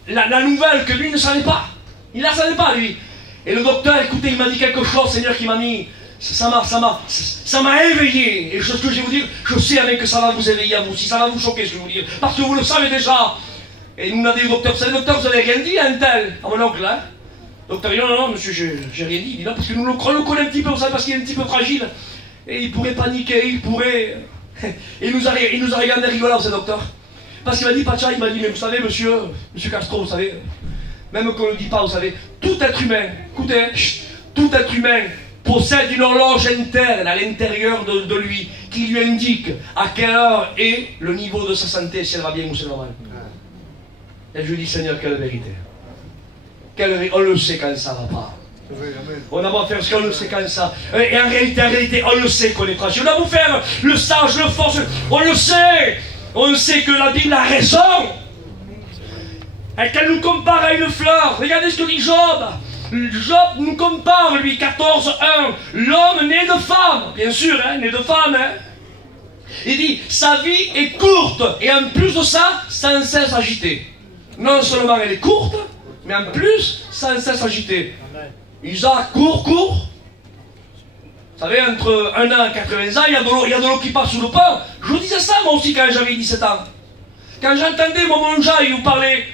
la nouvelle que lui ne savait pas, il ne la savait pas, lui. Et le docteur, écoutez, il m'a dit quelque chose, Seigneur, qui m'a mis, ça m'a éveillé. Et ce que je vais vous dire, je sais avec que ça va vous éveiller à vous aussi, ça va vous choquer, ce que je vais vous dire, parce que vous le savez déjà. Et il nous a dit, le docteur, vous savez, docteur, vous n'avez rien dit à un tel, à mon oncle, hein? Docteur, non, monsieur, j'ai rien dit. Il dit non, parce que nous le connaissons un petit peu, vous savez, parce qu'il est un petit peu fragile. Et il pourrait paniquer, il pourrait... Et il nous a regardé rigolant, ce docteur. Parce qu'il m'a dit, Pacha, il m'a dit, mais vous savez, monsieur Castro, vous savez, même qu'on ne le dit pas, vous savez, tout être humain, écoutez, tout être humain possède une horloge interne à l'intérieur de lui, qui lui indique à quelle heure est le niveau de sa santé, si elle va bien ou si elle va mal. Et je lui dis, Seigneur, quelle vérité. On le sait quand ça ne va pas. On a beau faire ce qu'on le sait quand ça. Et en réalité, on le sait qu'on est fragile. On a beau faire le sage, le force, on le sait. On sait que la Bible a raison. Et qu'elle nous compare à une fleur. Regardez ce que dit Job. Job nous compare, lui, 14:1. L'homme né de femme. Bien sûr, hein, né de femme. Hein. Il dit, sa vie est courte. Et en plus de ça, sans cesse agitée. Non seulement elle est courte, mais en plus, sans cesse agitée. Isaac court. Vous savez, entre 1 an et 80 ans, il y a de l'eau qui passe sous le pont. Je vous disais ça, moi aussi, quand j'avais 17 ans. Quand j'entendais, moi, mon Jean, il vous parlait.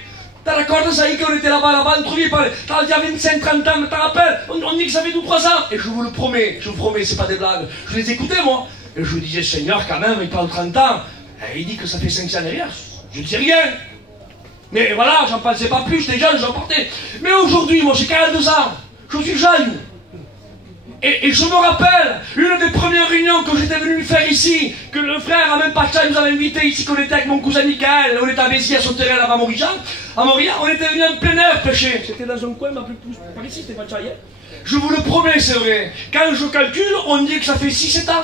T'as la corde, ça y est, qu'on était là-bas, entre lui, il parlait. T'as déjà 25, 30 ans, t'as rappelles? On dit que ça fait 2-3 ans. Et je vous promets, c'est pas des blagues. Je les écoutais, moi. Et je vous disais, Seigneur, quand même, il parle 30 ans. Et il dit que ça fait 5 ans derrière. Je ne dis rien. Mais voilà, j'en pensais pas plus, j'étais jeune, j'en portais. Mais aujourd'hui, moi, j'ai 42 ans. Je suis jeune. Et je me rappelle, une des premières réunions que j'étais venu faire ici, que le frère a même pas de temps, nous avait invité ici, qu'on était avec mon cousin Michael, on était à Béziers, à son terrain là-bas à Moria, on était venu en plein air pêcher. C'était dans un coin, plus par ici, c'était pas de Chaillé. Je vous le promets, c'est vrai. Quand je calcule, on dit que ça fait 6-7 ans.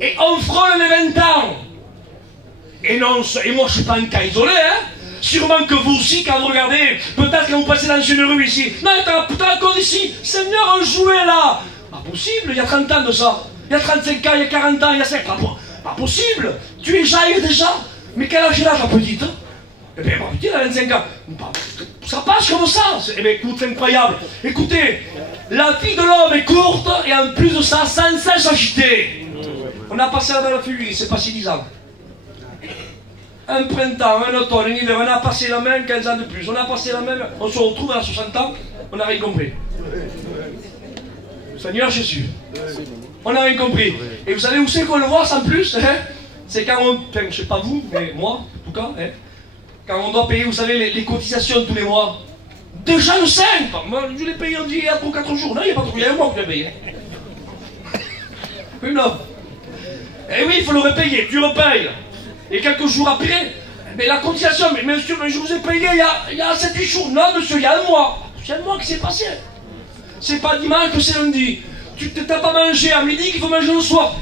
Et on frôle les 20 ans. Et non, et moi je suis pas un cas isolé, hein. Sûrement que vous aussi, quand vous regardez, peut-être quand vous passez dans une rue ici, non, t'as encore ici, Seigneur, on jouait là. Pas possible, il y a 30 ans de ça. Il y a 35 ans, il y a 40 ans, il y a 5 ans. Pas possible. Tu es jailli déjà. Mais quel âge est là, ta petite? Eh bien, ma petite, elle a 25 ans. Ça passe comme ça. Eh bien, écoute, c'est incroyable. Écoutez, la vie de l'homme est courte et en plus de ça, sans cesse agitée. On a passé la belle fille, c'est passé 10 ans. Un printemps, un automne, un hiver, on a passé la même 15 ans de plus. On a passé la même, on se retrouve à 60 ans, on n'a rien compris. Seigneur Jésus, on n'a rien compris. Et vous savez où c'est qu'on le voit sans plus, hein? C'est quand on, enfin, je ne sais pas vous, mais moi, en tout cas, hein, quand on doit payer, vous savez, les cotisations tous les mois. Déjà le 5, moi je l'ai payé il y a 3 ou 4 jours. Non, il n'y a pas trop, il y a un mois que je l'ai payé. Oui, non. Eh oui, il faut le repayer, tu repayes. Et quelques jours après, mais la cotisation, mais monsieur, mais je vous ai payé il y a 7-8 jours. Non, monsieur, il y a un mois. Il y a un mois qui s'est passé. C'est pas dimanche que c'est lundi. Tu t'as pas mangé à midi qu'il faut manger le soir.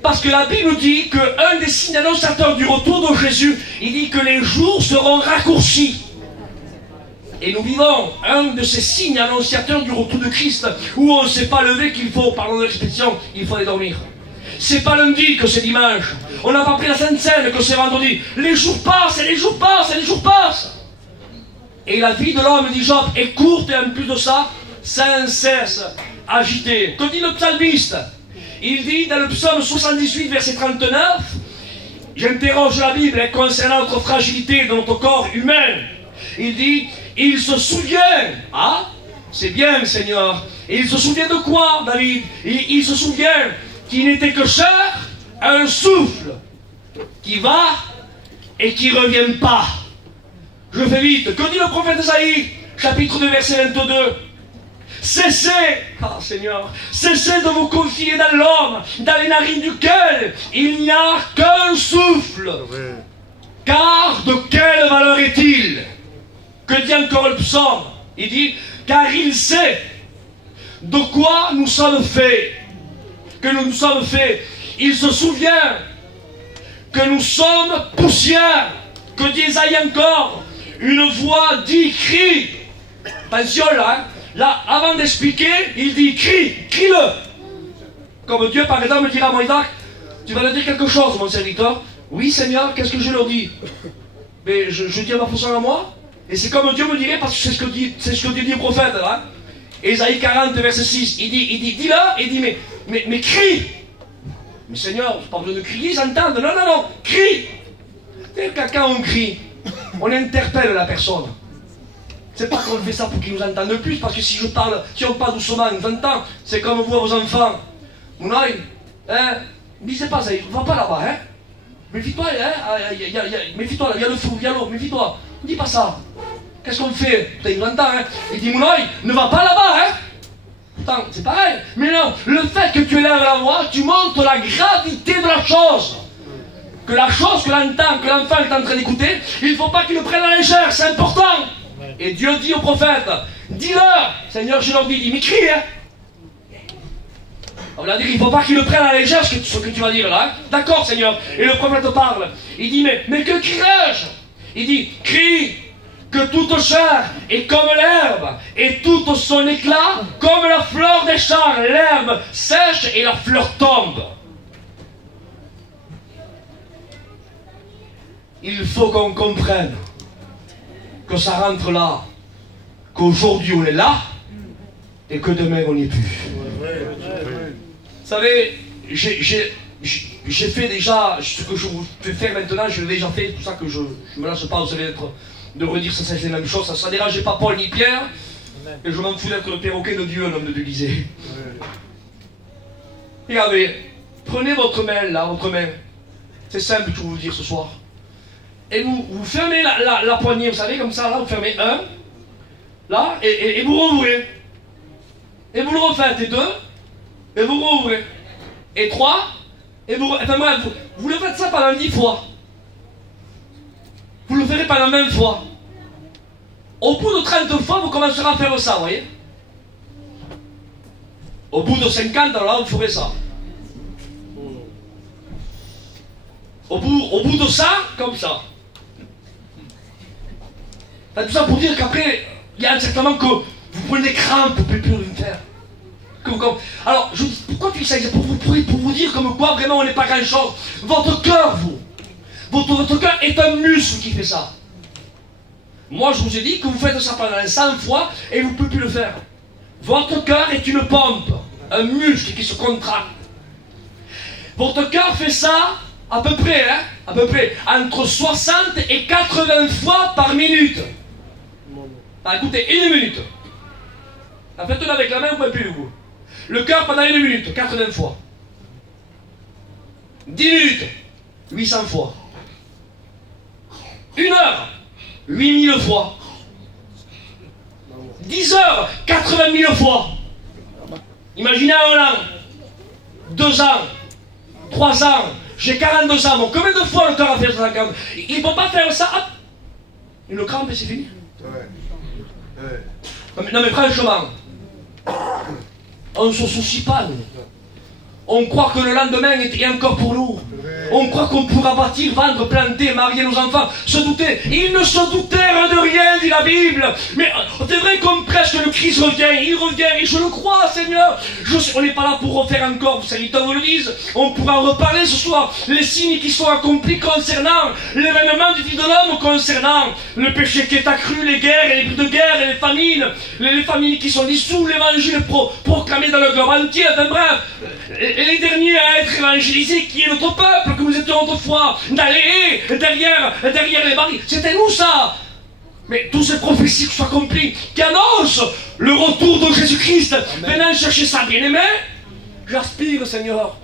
Parce que la Bible dit qu'un des signes annonciateurs du retour de Jésus, il dit que les jours seront raccourcis. Et nous vivons un de ces signes annonciateurs du retour de Christ, où on ne s'est pas levé qu'il faut, pardon de l'expression, il faut aller dormir. C'est pas lundi que c'est dimanche. On n'a pas pris la Sainte Seine que c'est vendredi. Les jours passent, et les jours passent, et les jours passent. Et la vie de l'homme, dit Job, est courte et en plus de ça, sans cesse agitée. Que dit le psalmiste? Il dit dans le psaume 78, verset 39, j'interroge la Bible concernant notre fragilité de notre corps humain. Il dit, il se souvient. Ah, c'est bien, Seigneur. Et il se souvient de quoi, David? Il se souvient qu'il n'était que chair, un souffle qui va et qui ne revient pas. Je fais vite. Que dit le prophète Isaïe, chapitre 2, verset 22? Cessez, ah Seigneur, cessez de vous confier dans l'homme, dans les narines duquel il n'y a qu'un souffle. Car de quelle valeur est-il? Que dit encore le psaume? Il dit, car il sait de quoi nous sommes faits. Que nous sommes faits. Il se souvient que nous sommes poussière. Que dit Isaïe encore? Une voix dit, crie. Attention là, hein. Là, avant d'expliquer, il dit, crie, crie-le. Comme Dieu, par exemple, me dira à Moïse, tu vas leur dire quelque chose, mon serviteur. Oui, Seigneur, qu'est-ce que je leur dis? Mais je dis à ma façon à moi. Et c'est comme Dieu me dirait, parce que c'est ce que dit le prophète, là. Ésaïe 40, verset 6, il dit, dis-le, il dit, mais crie. Mais Seigneur, pas besoin de crier, ils entendent. Non, crie. Quand on crie, on interpelle la personne. C'est pas qu'on fait ça pour qu'ils nous entendent plus, parce que si on parle doucement, ils nous entendent. C'est comme vous à vos enfants. Mounaï, hein, ne disez pas ça, va pas là-bas, hein. Méfie-toi, hein, méfie-toi, là, il y a le fou, il y a l'eau, méfie-toi. Ne dis pas ça. Qu'est-ce qu'on fait? Putain, il nous entend, hein. Il dit, Mounaï, ne va pas là-bas, hein. Pourtant, c'est pareil. Mais non, le fait que tu élèves la voix, tu montres la gravité de la chose. Que la chose que l'enfant est en train d'écouter, il ne faut pas qu'il le prenne à la légère, c'est important. Et Dieu dit au prophète, Dis-leur, Seigneur, je leur dis, il m'écrit, hein. On va dire, il ne faut pas qu'ils le prennent à la légère ce que tu vas dire là. Hein? D'accord, Seigneur. Et le prophète parle. Il dit, mais que crierai-je? Il dit, crie que toute chair est comme l'herbe, et tout son éclat comme la fleur des champs. L'herbe sèche et la fleur tombe. Il faut qu'on comprenne que ça rentre là, qu'aujourd'hui on est là, et que demain on n'y est plus. Vous savez, j'ai fait déjà ce que je vous fais faire maintenant, je l'ai déjà fait, tout ça que je me lâche pas, vous allez de redire ça, c'est la même chose, ça ne dérangeait pas Paul ni Pierre, et je m'en fous d'être le perroquet de Dieu, un homme de Dieu disait. Regardez, prenez votre main là, votre main, c'est simple que je vais vous dire ce soir, et vous fermez la poignée, vous savez, comme ça, là, vous fermez un, là, et vous rouvrez, et vous le refaites, et deux, et vous rouvrez, et trois, et vous... Enfin bref, vous le faites ça pendant 10 fois. Vous le ferez pendant 20 fois. Au bout de 30 fois, vous commencerez à faire ça, vous voyez. Au bout de 50, alors là, vous ferez ça. Au bout de ça, comme ça. Enfin, tout ça pour dire qu'après, il y a un certain moment que vous prenez des crampes, vous ne pouvez plus rien faire. Alors, je dis, pourquoi tu dis ça? Pour vous dire comme quoi vraiment on n'est pas grand chose. Votre cœur, votre cœur est un muscle qui fait ça. Moi je vous ai dit que vous faites ça pendant 100 fois et vous ne pouvez plus le faire. Votre cœur est une pompe, un muscle qui se contracte. Votre cœur fait ça à peu près, hein, à peu près entre 60 et 80 fois par minute. Ah, écoutez, 1 minute. Faites-le avec la main, vous ne pouvez plus vous. Le cœur pendant 1 minute, 80 fois. 10 minutes, 800 fois. 1 heure, 8000 fois. 10 heures, 80 000 fois. Imaginez 1 an, 2 ans, 3 ans, j'ai 42 ans. Bon, combien de fois le cœur a fait ça? Il ne peut pas faire ça, hop, une crampe et c'est fini. Non mais franchement, on ne se soucie pas, nous. On croit que le lendemain est encore pour nous. On croit qu'on pourra bâtir, vendre, planter, marier nos enfants, se douter. Ils ne se doutèrent de rien, dit la Bible. Mais c'est vrai qu'on prêche que le Christ revient, il revient, et je le crois, Seigneur. On n'est pas là pour refaire encore, vous savez, vous le disent. On pourra en reparler ce soir. Les signes qui sont accomplis concernant l'événement du Fils de l'homme, concernant le péché qui est accru, les guerres, et les bruits de guerre, et les familles qui sont dissous, l'évangile proclamé dans le globe entier, enfin bref. Et les derniers à être évangélisés, qui est notre peuple, que nous étions autrefois, d'aller derrière les barils. C'était nous ça. Mais toutes ces prophéties qui sont accomplies, qui annoncent le retour de Jésus-Christ, venant chercher sa bien-aimée, j'aspire, Seigneur.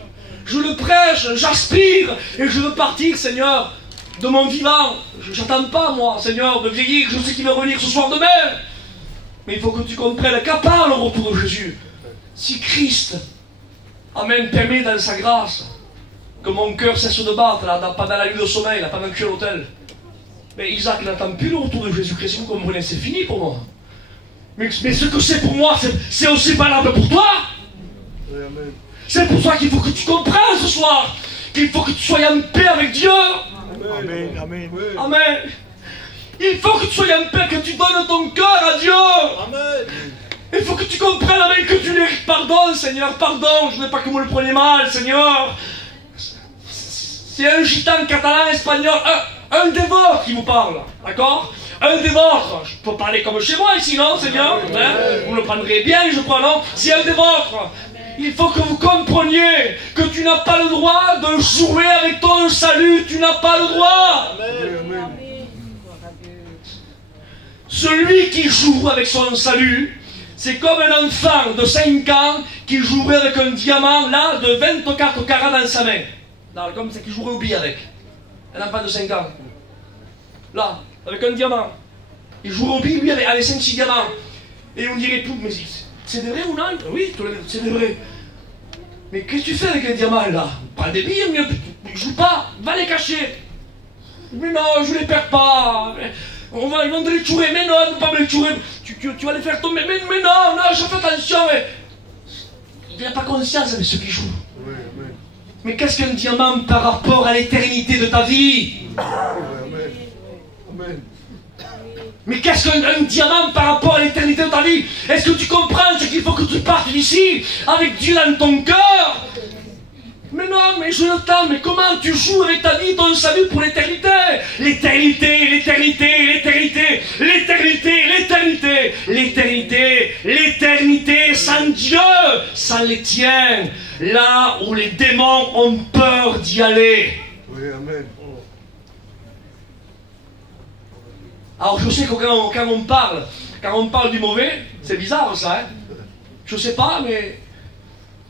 Je le prêche, j'aspire, et je veux partir, Seigneur, de mon vivant. J'attends pas, moi, Seigneur, de vieillir, je sais qu'il va revenir ce soir demain. Mais il faut que tu comprennes qu'à part le retour de Jésus, si Christ, Amen, permet dans sa grâce que mon cœur cesse de battre, là, pendant la nuit de sommeil, là, pendant que je suis à l'hôtel. Mais Isaac n'attend plus le retour de Jésus-Christ, vous comprenez, c'est fini pour moi. Mais ce que c'est pour moi, c'est aussi valable pour toi. C'est pour ça qu'il faut que tu comprennes ce soir, qu'il faut que tu sois en paix avec Dieu. Amen. Amen. Amen. Il faut que tu sois en paix, que tu donnes ton cœur à Dieu. Amen. Il faut que tu comprennes, Amen, que tu les... Pardon, Seigneur, pardon, je ne veux pas que vous le preniez mal, Seigneur. C'est un gitan catalan, espagnol, un des vôtres qui vous parle, d'accord? Un des vôtres. Je peux parler comme chez moi ici, non, Seigneur, hein? Vous le prendrez bien, je crois, non? C'est un des vôtres. Il faut que vous compreniez que tu n'as pas le droit de jouer avec ton salut. Tu n'as pas le droit. Amen. Celui qui joue avec son salut, c'est comme un enfant de 5 ans qui jouerait avec un diamant, là, de 24 carats dans sa main. Là, comme ça, qui jouerait au billes avec. Un enfant de 5 ans. Là, avec un diamant. Il jouerait au billes, lui, avec 5-6 diamants. Et on dirait tout, mais c'est de vrai ou non? Oui, c'est de vrai. Mais qu'est-ce que tu fais avec les diamants, là? Prends des billes, mais joue pas, va les cacher. Mais non, je les perds pas. Ils vont te les tuer. Mais non, ils ne vont pas me les tuer. Tu vas les faire tomber. Mais non, je fais attention. Mais... Il n'y a pas conscience avec ceux qui jouent. Mais qu'est-ce qu'un diamant par rapport à l'éternité de ta vie? Mais qu'est-ce qu'un diamant par rapport à l'éternité de ta vie? Est-ce que tu comprends ce qu'il faut que tu partes d'ici avec Dieu dans ton cœur? Mais non, mais Jonathan, mais comment tu joues avec ta vie, ton salut pour l'éternité? L'éternité, l'éternité, l'éternité, l'éternité, l'éternité, l'éternité, l'éternité sans Dieu, sans les tiens, là où les démons ont peur d'y aller. Oui, amen. Alors je sais que quand on parle du mauvais, c'est bizarre ça, hein? Je sais pas, mais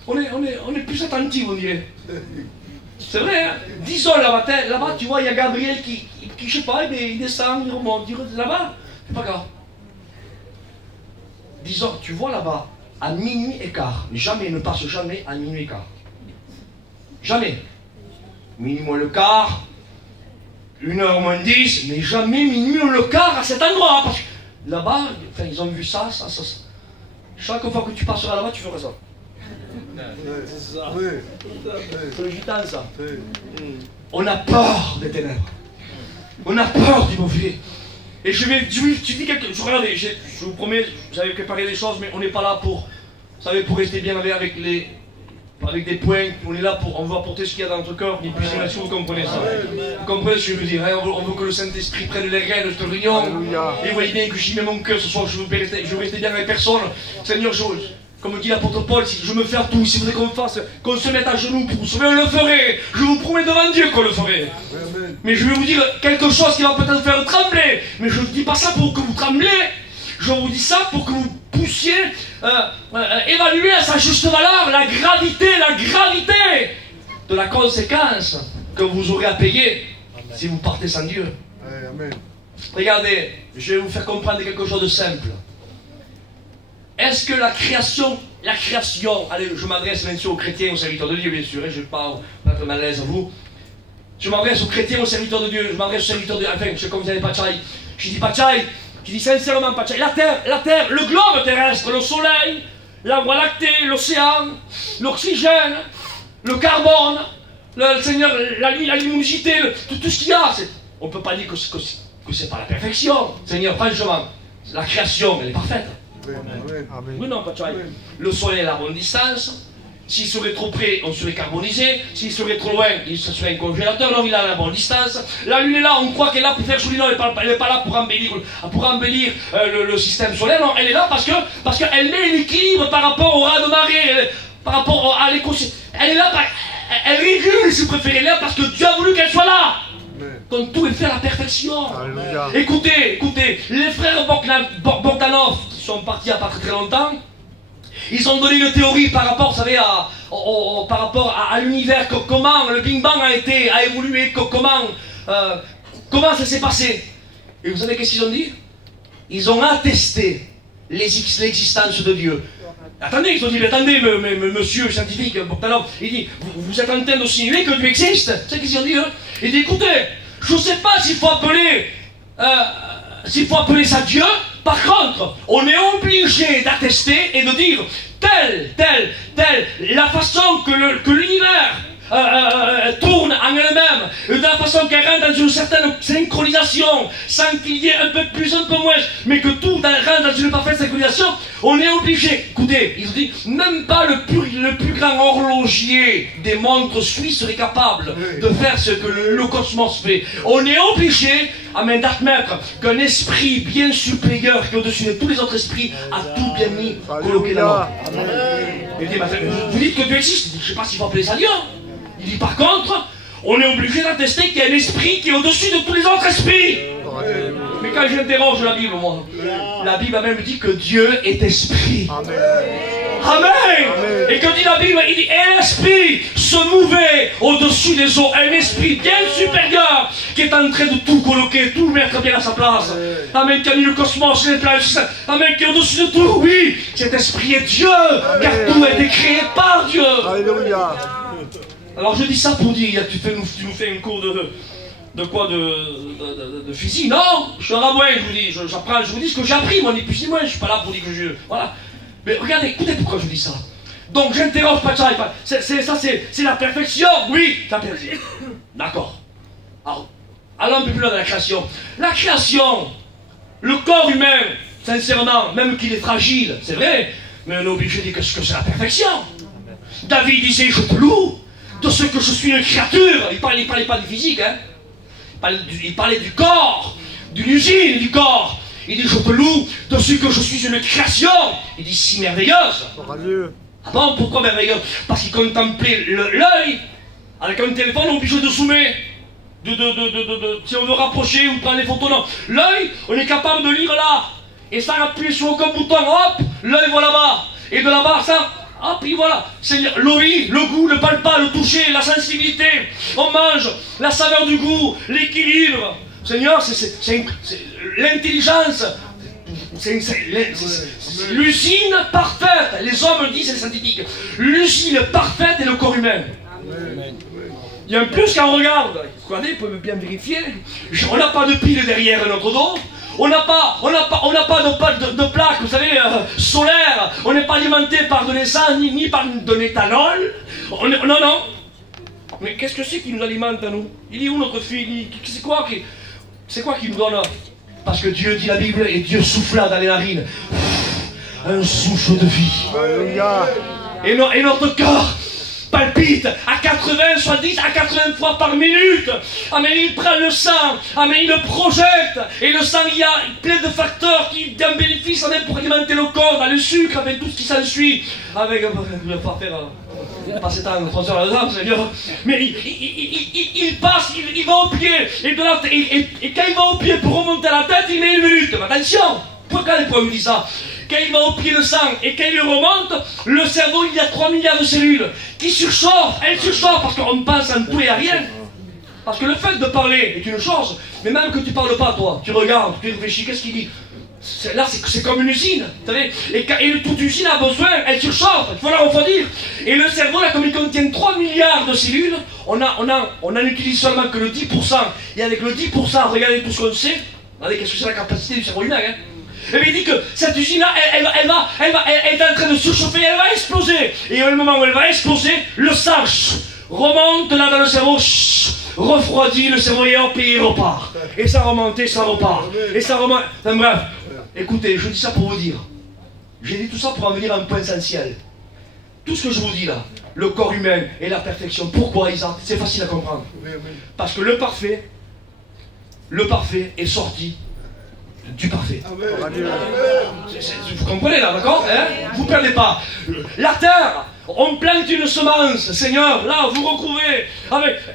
on est plus attentif, on dirait. C'est vrai, hein? Disons là-bas, tu vois, il y a Gabriel qui je sais pas, il descend, il remonte, là-bas, c'est pas grave. Disons, tu vois là-bas, à minuit et quart, jamais, ne passe jamais à minuit et quart. Jamais. Minuit moins le quart, 1h moins 10, mais jamais minuit moins le quart à cet endroit. Parce que là-bas, enfin, ils ont vu ça. Chaque fois que tu passeras là-bas, tu feras ça. C'est ça. Oui. C'est le gitan, ça. On a peur des ténèbres. On a peur du mauvais. Et tu dis quelque chose. Regardez, je vous promets, j'avais préparé des choses, mais on n'est pas là pour, vous savez, pour rester bien avec des points. On est là pour, on veut apporter ce qu'il y a dans notre corps, ni plus ni moins, si vous comprenez ça. Vous comprenez ce que je veux dire, hein? On veut que le Saint-Esprit prenne les rênes de cette réunion. Et vous voyez bien que j'y mets mon cœur ce soir, je veux rester bien avec personne. Seigneur, comme dit l'apôtre Paul, si je me fais à tout, si vous voulez qu'on se mette à genoux pour vous sauver, on le ferait. Je vous promets devant Dieu qu'on le ferait. Mais je vais vous dire quelque chose qui va peut-être faire trembler. Mais je ne dis pas ça pour que vous tremblez. Je vous dis ça pour que vous puissiez évaluer à sa juste valeur la gravité de la conséquence que vous aurez à payer si vous partez sans Dieu. Amen. Regardez, je vais vous faire comprendre quelque chose de simple. Est-ce que la création, allez, je m'adresse bien sûr aux chrétiens, aux serviteurs de Dieu, bien sûr, et je ne vais pas mettre mal à l'aise à vous. Je m'adresse aux chrétiens, aux serviteurs de Dieu, je m'adresse aux serviteurs de Dieu, enfin, je sais comme vous n'avez pas Tchaï. Je dis pas Tchaï, je dis sincèrement pas Tchaï. La terre, le globe terrestre, le soleil, la voie lactée, l'océan, l'oxygène, le carbone, le Seigneur, la luminosité, tout ce qu'il y a. On ne peut pas dire que c'est pas la perfection. Seigneur, franchement, la création, elle est parfaite. Amen. Oui, non, pas Tchaï. Le soleil est à la bonne distance. S'il serait trop près, on serait carbonisé. S'il serait trop loin, il serait un congélateur. Donc il est à la bonne distance. La Lune est là, on croit qu'elle est là pour faire joli. Non, elle n'est pas là pour embellir le système solaire. Non, elle est là parce qu'elle met l'équilibre par rapport au raz de marée, par rapport à l'écosystème. Elle est là, elle régule, si vous préférez, là parce que Dieu a voulu qu'elle soit là. Donc tout est fait à la perfection. Alléluia. Écoutez, les frères Bogdanov, qui sont partis il n'y a pas très longtemps, ils ont donné une théorie par rapport, vous savez, par rapport à l'univers, comment le Big Bang a évolué, comment ça s'est passé. Et vous savez qu'est-ce qu'ils ont dit? Ils ont attesté l'existence de Dieu. Attendez, ils ont dit, mais attendez, monsieur scientifique, Bogdanov, il dit, vous êtes en train d'insinuer que Dieu existe. C'est ce qu'ils ont dit, eux. Il dit, écoutez, je ne sais pas s'il faut appeler ça Dieu. Par contre, on est obligé d'attester et de dire telle, la façon que l'univers tourne en elle-même, de la façon qu'elle rentre dans une certaine synchronisation, sans qu'il y ait un peu plus, un peu moins, mais que tout rentre dans une parfaite synchronisation, on est obligé. Écoutez, ils ont dit, même pas le plus grand horloger des montres suisses serait capable de faire ce que le cosmos fait. On est obligé, d'admettre qu'un esprit bien supérieur, qui est au-dessus de tous les autres esprits, a tout bien mis, coloqué là-bas. Vous dites que Dieu existe, je ne sais pas s'il faut appeler ça Dieu. Il dit par contre, on est obligé d'attester qu'il y a un esprit qui est au-dessus de tous les autres esprits. Mais quand j'interroge la Bible, moi, la Bible a même dit que Dieu est esprit. Amen. Et que dit la Bible? Il dit, et l'esprit se mouvait au-dessus des eaux. Un esprit bien supérieur qui est en train de tout coloquer, tout mettre bien à sa place. Amen. Qui a mis le cosmos, les planètes. Amen. Qui est au-dessus de tout. Oui, cet esprit est Dieu. Car tout a été créé par Dieu. Alléluia. Alors je dis ça pour dire, tu nous fais un cours De quoi de physique? Non, je suis un rabbin, je vous dis, j'apprends, je vous dis ce que j'ai appris, moi, ni plus ni moins, je suis pas là pour dire que je... Voilà. Mais regardez, écoutez pourquoi je vous dis ça. Donc j'interroge pas ça, c'est la perfection, oui, la perfection. D'accord. Alors, allons un peu plus loin dans la création. La création, le corps humain, sincèrement, même qu'il est fragile, c'est vrai, mais on est obligé de dire que c'est la perfection. David disait, je te loue de ce que je suis une créature. Il parlait pas du physique, hein. Il parlait du corps, d'une usine du corps. Il dit, je te loue de ce que je suis une création. Il dit, si merveilleuse. Ah bon, pourquoi merveilleuse? Parce qu'il contemplait l'œil. Avec un téléphone, on est obligé de zoomer. Si on veut rapprocher ou prendre des photos, non. L'œil, on est capable de lire là. Et ça appuie sur aucun bouton, hop, l'œil va là-bas. Et de là-bas, ça, hop, puis voilà. C'est l'ouïe, le goût, le palpable, le toucher, la sensibilité. On mange, la saveur du goût, l'équilibre. Seigneur, c'est l'intelligence. L'usine parfaite. Les hommes disent, c'est scientifique. L'usine parfaite est le corps humain. Il y a un plus quand on regarde. Regardez, vous pouvez bien vérifier. On n'a pas de pile derrière notre dos. On n'a pas de plaque, vous savez, solaire. On n'est pas alimenté par de l'essence ni par de l'éthanol. Non. Mais qu'est-ce que c'est qui nous alimente à nous? Il est où notre fille? C'est quoi qui nous donne? Parce que Dieu dit la Bible et Dieu souffla dans les narines. Un souffle de vie. Et notre cœur palpite à 80, soit 10 à 80 fois par minute. Ah mais il prend le sang, ah mais il le projette. Et le sang, il y a plein de facteurs qui d'un bénéfice même pour alimenter le corps, dans le sucre, avec tout ce qui s'ensuit. Avec, je ne vais pas faire passer tant 3 heures là-dedans, Seigneur. Mais il passe, il va au pied. Et quand il va au pied pour remonter à la tête, il met 1 minute. Mais attention, pourquoi il dit ça? Quand il va au pied le sang et quand il le remonte, le cerveau, il y a 3 milliards de cellules qui surchauffent. Elles surchauffent parce qu'on pense en tout et à rien. Parce que le fait de parler est une chose, mais même que tu parles pas, toi, tu regardes, tu réfléchis, qu'est-ce qu'il dit? Là, c'est comme une usine, vous savez. Et toute usine a besoin, elle surchauffe, il faut la refroidir. Et le cerveau, là, comme il contient 3 milliards de cellules, on n'en utilise seulement que le 10%. Et avec le 10%, regardez tout ce qu'on sait. Regardez, qu'est-ce que c'est la capacité du cerveau humain, hein? Et il dit que cette usine-là, elle est en train de surchauffer, elle va exploser. Et au moment où elle va exploser, le sang remonte là dans le cerveau, refroidit le cerveau et hop, il repart. Et ça remonte et ça repart. Et ça remonte. Enfin bref, écoutez, je dis ça pour vous dire. J'ai dit tout ça pour en venir à un point essentiel. Tout ce que je vous dis là, le corps humain et la perfection. Pourquoi, Isaac? C'est facile à comprendre. Parce que le parfait est sorti du parfait. Vous comprenez là, d'accord, hein? Vous ne perdez pas. La terre, on plante une semence, Seigneur, là, vous recouvrez,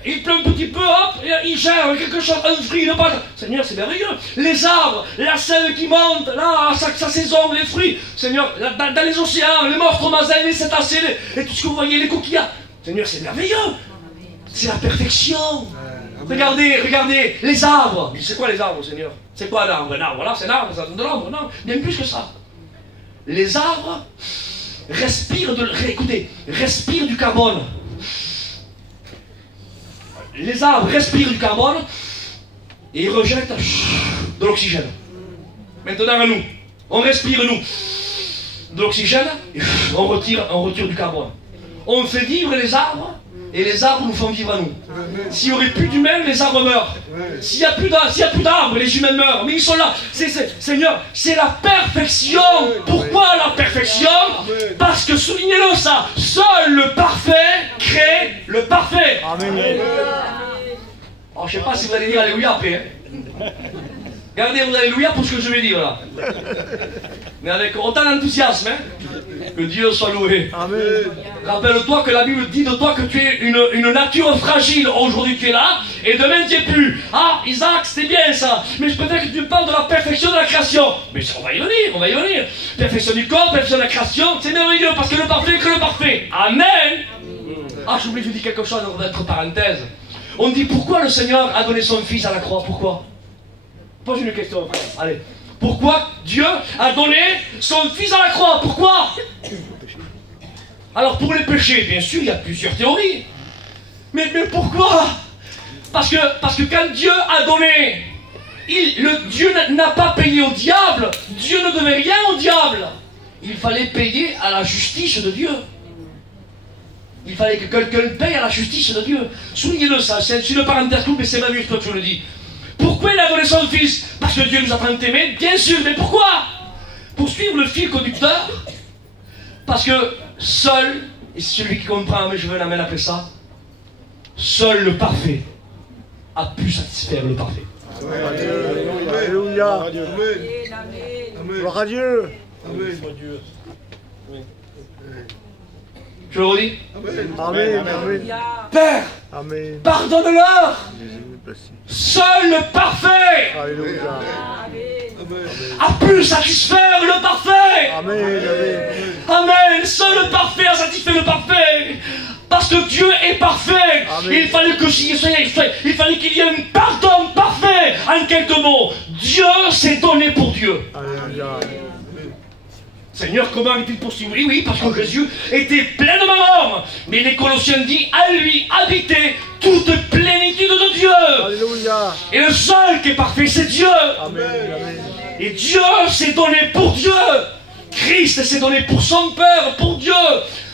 il pleut un petit peu, hop, il gère quelque chose, un fruit, une pâte. Seigneur, c'est merveilleux. Les arbres, la sève qui monte, là, sa saison, les fruits. Seigneur, dans les océans, les morts mazins, les cétacés, et tout ce que vous voyez, les coquillards. Seigneur, c'est merveilleux. C'est la perfection. Regardez, les arbres. C'est quoi les arbres, Seigneur? C'est quoi un arbre? Un arbre, là, c'est un arbre, ça donne de l'ombre, non, bien plus que ça. Les arbres respirent du carbone. Les arbres respirent du carbone et ils rejettent de l'oxygène. Maintenant à nous, on respire nous de l'oxygène et on retire du carbone. On fait vivre les arbres. Et les arbres nous font vivre à nous. S'il n'y aurait plus d'humains, les arbres meurent. S'il n'y a plus d'arbres, les humains meurent. Mais ils sont là. Seigneur, c'est la perfection. Pourquoi la perfection? Parce que, soulignez-le ça, seul le parfait crée le parfait. Amen. Alors, je ne sais pas si vous allez dire Alléluia après. Hein. Regardez vos Alléluia pour ce que je vais dire là. Mais avec autant d'enthousiasme, hein. Que Dieu soit loué. Amen. Rappelle-toi que la Bible dit de toi que tu es une nature fragile. Aujourd'hui tu es là et demain tu n'es plus. Ah, Isaac, c'était bien ça. Mais je préfère que tu me parles de la perfection de la création. Mais on va y venir, Perfection du corps, perfection de la création, c'est merveilleux parce que le parfait est que le parfait. Amen. Ah, j'oublie, je dis quelque chose entre parenthèses. On dit pourquoi le Seigneur a donné son fils à la croix? Pourquoi? Pose une question, frère. Allez. Pourquoi Dieu a donné son fils à la croix? Pourquoi? Alors pour les péchés, bien sûr, il y a plusieurs théories. Mais pourquoi? Parce que quand Dieu a donné, Dieu n'a pas payé au diable, Dieu ne devait rien au diable. Il fallait payer à la justice de Dieu. Il fallait que quelqu'un paye à la justice de Dieu. Soulignez-le ça, c'est une parenthèse courte, mais c'est ma vie, toi tu le dis. Pourquoi il a donné son fils? Parce que Dieu nous a tant aimés, bien sûr, mais pourquoi? Pour suivre le fil conducteur. Parce que seul, et celui qui comprend, mais je veux l'amener après ça, seul le parfait a pu satisfaire le parfait. Alléluia. Gloire à Dieu. Je le redis. Amen. Amen. Père, Amen. pardonne-leur. Merci. Seul le parfait Alléluia. a pu satisfaire le parfait. Amen. Amen. Seul le parfait a satisfait le parfait. Parce que Dieu est parfait. Amen. Il fallait qu'il y ait un pardon parfait. En quelques mots, Dieu s'est donné pour Dieu. Alléluia. Seigneur, comment est-il possible? Oui, parce que Jésus était pleinement homme. Mais les Colossiens disent, à lui habitait toute plénitude de Dieu. Alléluia. Et le seul qui est parfait, c'est Dieu. Amen. Amen. Et Dieu s'est donné pour Dieu. Christ s'est donné pour son Père, pour Dieu.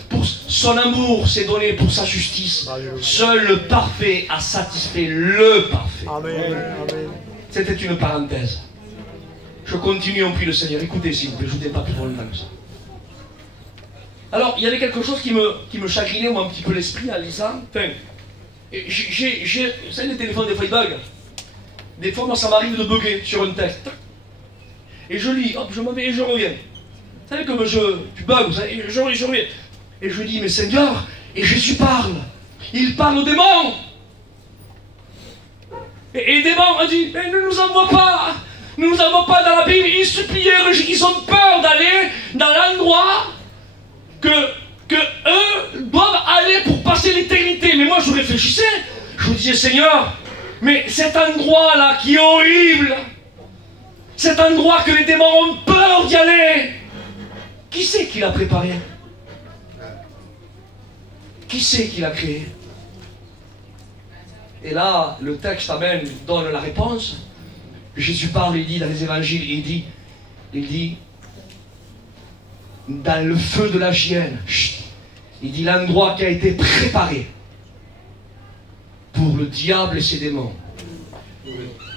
Pour son amour s'est donné pour sa justice. Alléluia. Seul le parfait a satisfait le parfait. Amen. Amen. C'était une parenthèse. Je continue, on prie le Seigneur. Écoutez, s'il vous plaît, je ne vous ai pas plus longtemps que ça. Alors, il y avait quelque chose qui me chagrinait, moi, un petit peu l'esprit en lisant. Enfin, vous savez, les téléphones, des fois, ils bug. Des fois, moi, ça m'arrive de bugger sur un texte. Et je lis, hop, je m'en vais et je reviens. Vous savez, comme tu bugs, vous savez, je reviens. Et je dis, mais Seigneur, et Jésus parle. Il parle aux démons. Et les démons ont dit, mais ne nous envoie pas. Ne nous envoie pas dans la Bible. Ils suppliaient, ils ont peur d'aller dans l'endroit que eux doivent aller pour passer l'éternité. Mais moi, je réfléchissais. Je me disais, Seigneur, mais cet endroit-là qui est horrible, cet endroit que les démons ont peur d'y aller, qui c'est qui l'a préparé? Qui c'est qui l'a créé? Et là, le texte donne la réponse. Jésus parle, il dit dans les évangiles, il dit, dans le feu de la hyène, il dit l'endroit qui a été préparé pour le diable et ses démons.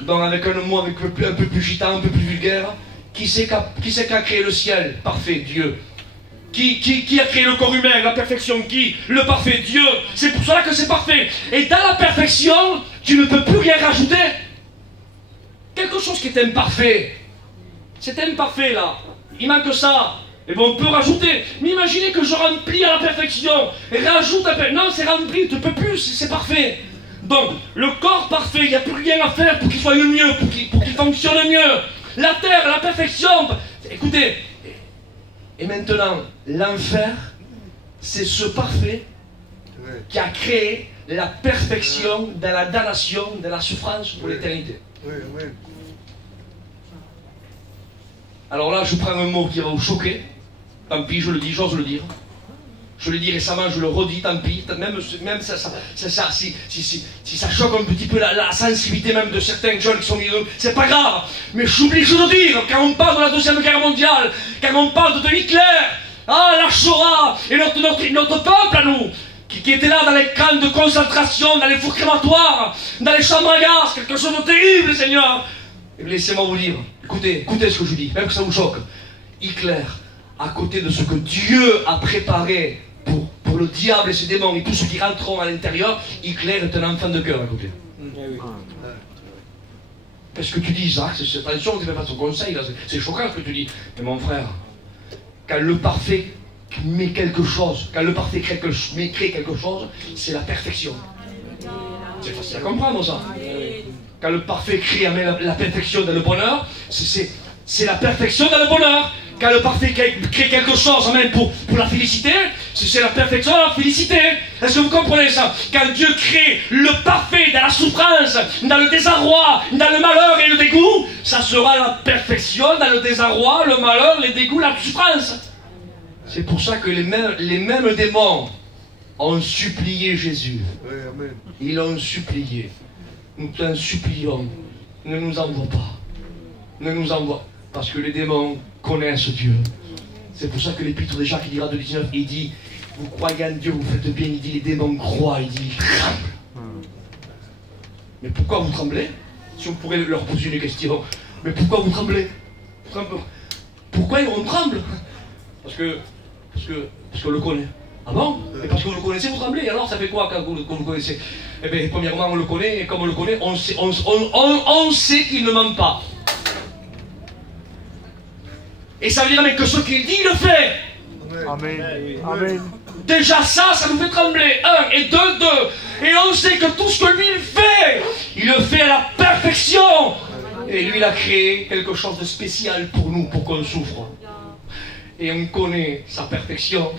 Donc avec un mot un peu plus gitan, un peu plus vulgaire, qui c'est qui a créé le ciel? Parfait, Dieu. Qui a créé le corps humain, la perfection? Qui? Le parfait, Dieu. C'est pour cela que c'est parfait. Et dans la perfection, tu ne peux plus rien rajouter. Quelque chose qui est imparfait. C'est imparfait là. Il manque ça. Et bon, on peut rajouter. Mais imaginez que je remplis à la perfection. Et rajoute un peu. Non, c'est rempli. Tu ne peux plus. C'est parfait. Donc, le corps parfait, il n'y a plus rien à faire pour qu'il soit le mieux, pour qu'il fonctionne mieux. La terre, la perfection. Écoutez. Et maintenant, l'enfer, c'est ce parfait qui a créé la perfection dans la damnation, dans la souffrance pour l'éternité. Alors là, je prends un mot qui va vous choquer. Tant pis, je le dis, j'ose le dire. Je l'ai dit récemment, je le redis, tant pis. Même si ça choque un petit peu la sensibilité même de certains jeunes qui sont milieu, c'est pas grave. Mais j'oublie de le dire, quand on parle de la Deuxième Guerre mondiale, quand on parle de Hitler, la Shoah, et notre peuple à nous, qui était là dans les camps de concentration, dans les fours crématoires, dans les chambres à gaz, quelque chose de terrible, Seigneur. Et laissez-moi vous dire, écoutez ce que je dis, même que ça vous choque. Hitler, à côté de ce que Dieu a préparé pour le diable et ses démons et tous ceux qui rentreront à l'intérieur, Hitler est un enfant de cœur à côté. Qu'est-ce que tu dis, Isaac? Attention, tu ne fais pas ton conseil, c'est choquant ce que tu dis. Mais mon frère, quand le parfait met quelque chose, quand le parfait crée quelque chose, c'est la perfection. C'est facile à comprendre ça. Quand le parfait crée la perfection dans le bonheur, c'est la perfection dans le bonheur. Quand le parfait crée quelque chose même pour la félicité, c'est la perfection dans la félicité. Est-ce que vous comprenez ça? Quand Dieu crée le parfait dans la souffrance, dans le désarroi, dans le malheur et le dégoût, ça sera la perfection dans le désarroi, le malheur, le dégoût, la souffrance. C'est pour ça que les mêmes démons ont supplié Jésus. Ils l'ont supplié. nous t'en supplions, ne nous envoie pas. Ne nous envoie. Parce que les démons connaissent Dieu. C'est pour ça que l'épître de Jacques, il dira de 19, il dit, vous croyez en Dieu, vous faites bien, il dit, les démons croient, il dit, ils tremblent. Mais pourquoi vous tremblez? Si on pourrait leur poser une question. Mais pourquoi vous tremblez? Pourquoi on tremble? Parce qu'on le connaît. Ah bon? Et parce que vous le connaissez, vous tremblez. Alors ça fait quoi quand vous le connaissez? Eh bien, premièrement, on le connaît, et comme on le connaît, on sait qu'il ne ment pas. Et ça veut dire même que ce qu'il dit, il le fait. Amen. Amen. Déjà ça nous fait trembler. 1 et 2. Et on sait que tout ce que lui il le fait à la perfection. Et lui, il a créé quelque chose de spécial pour nous, pour qu'on souffre. Et on connaît sa perfection.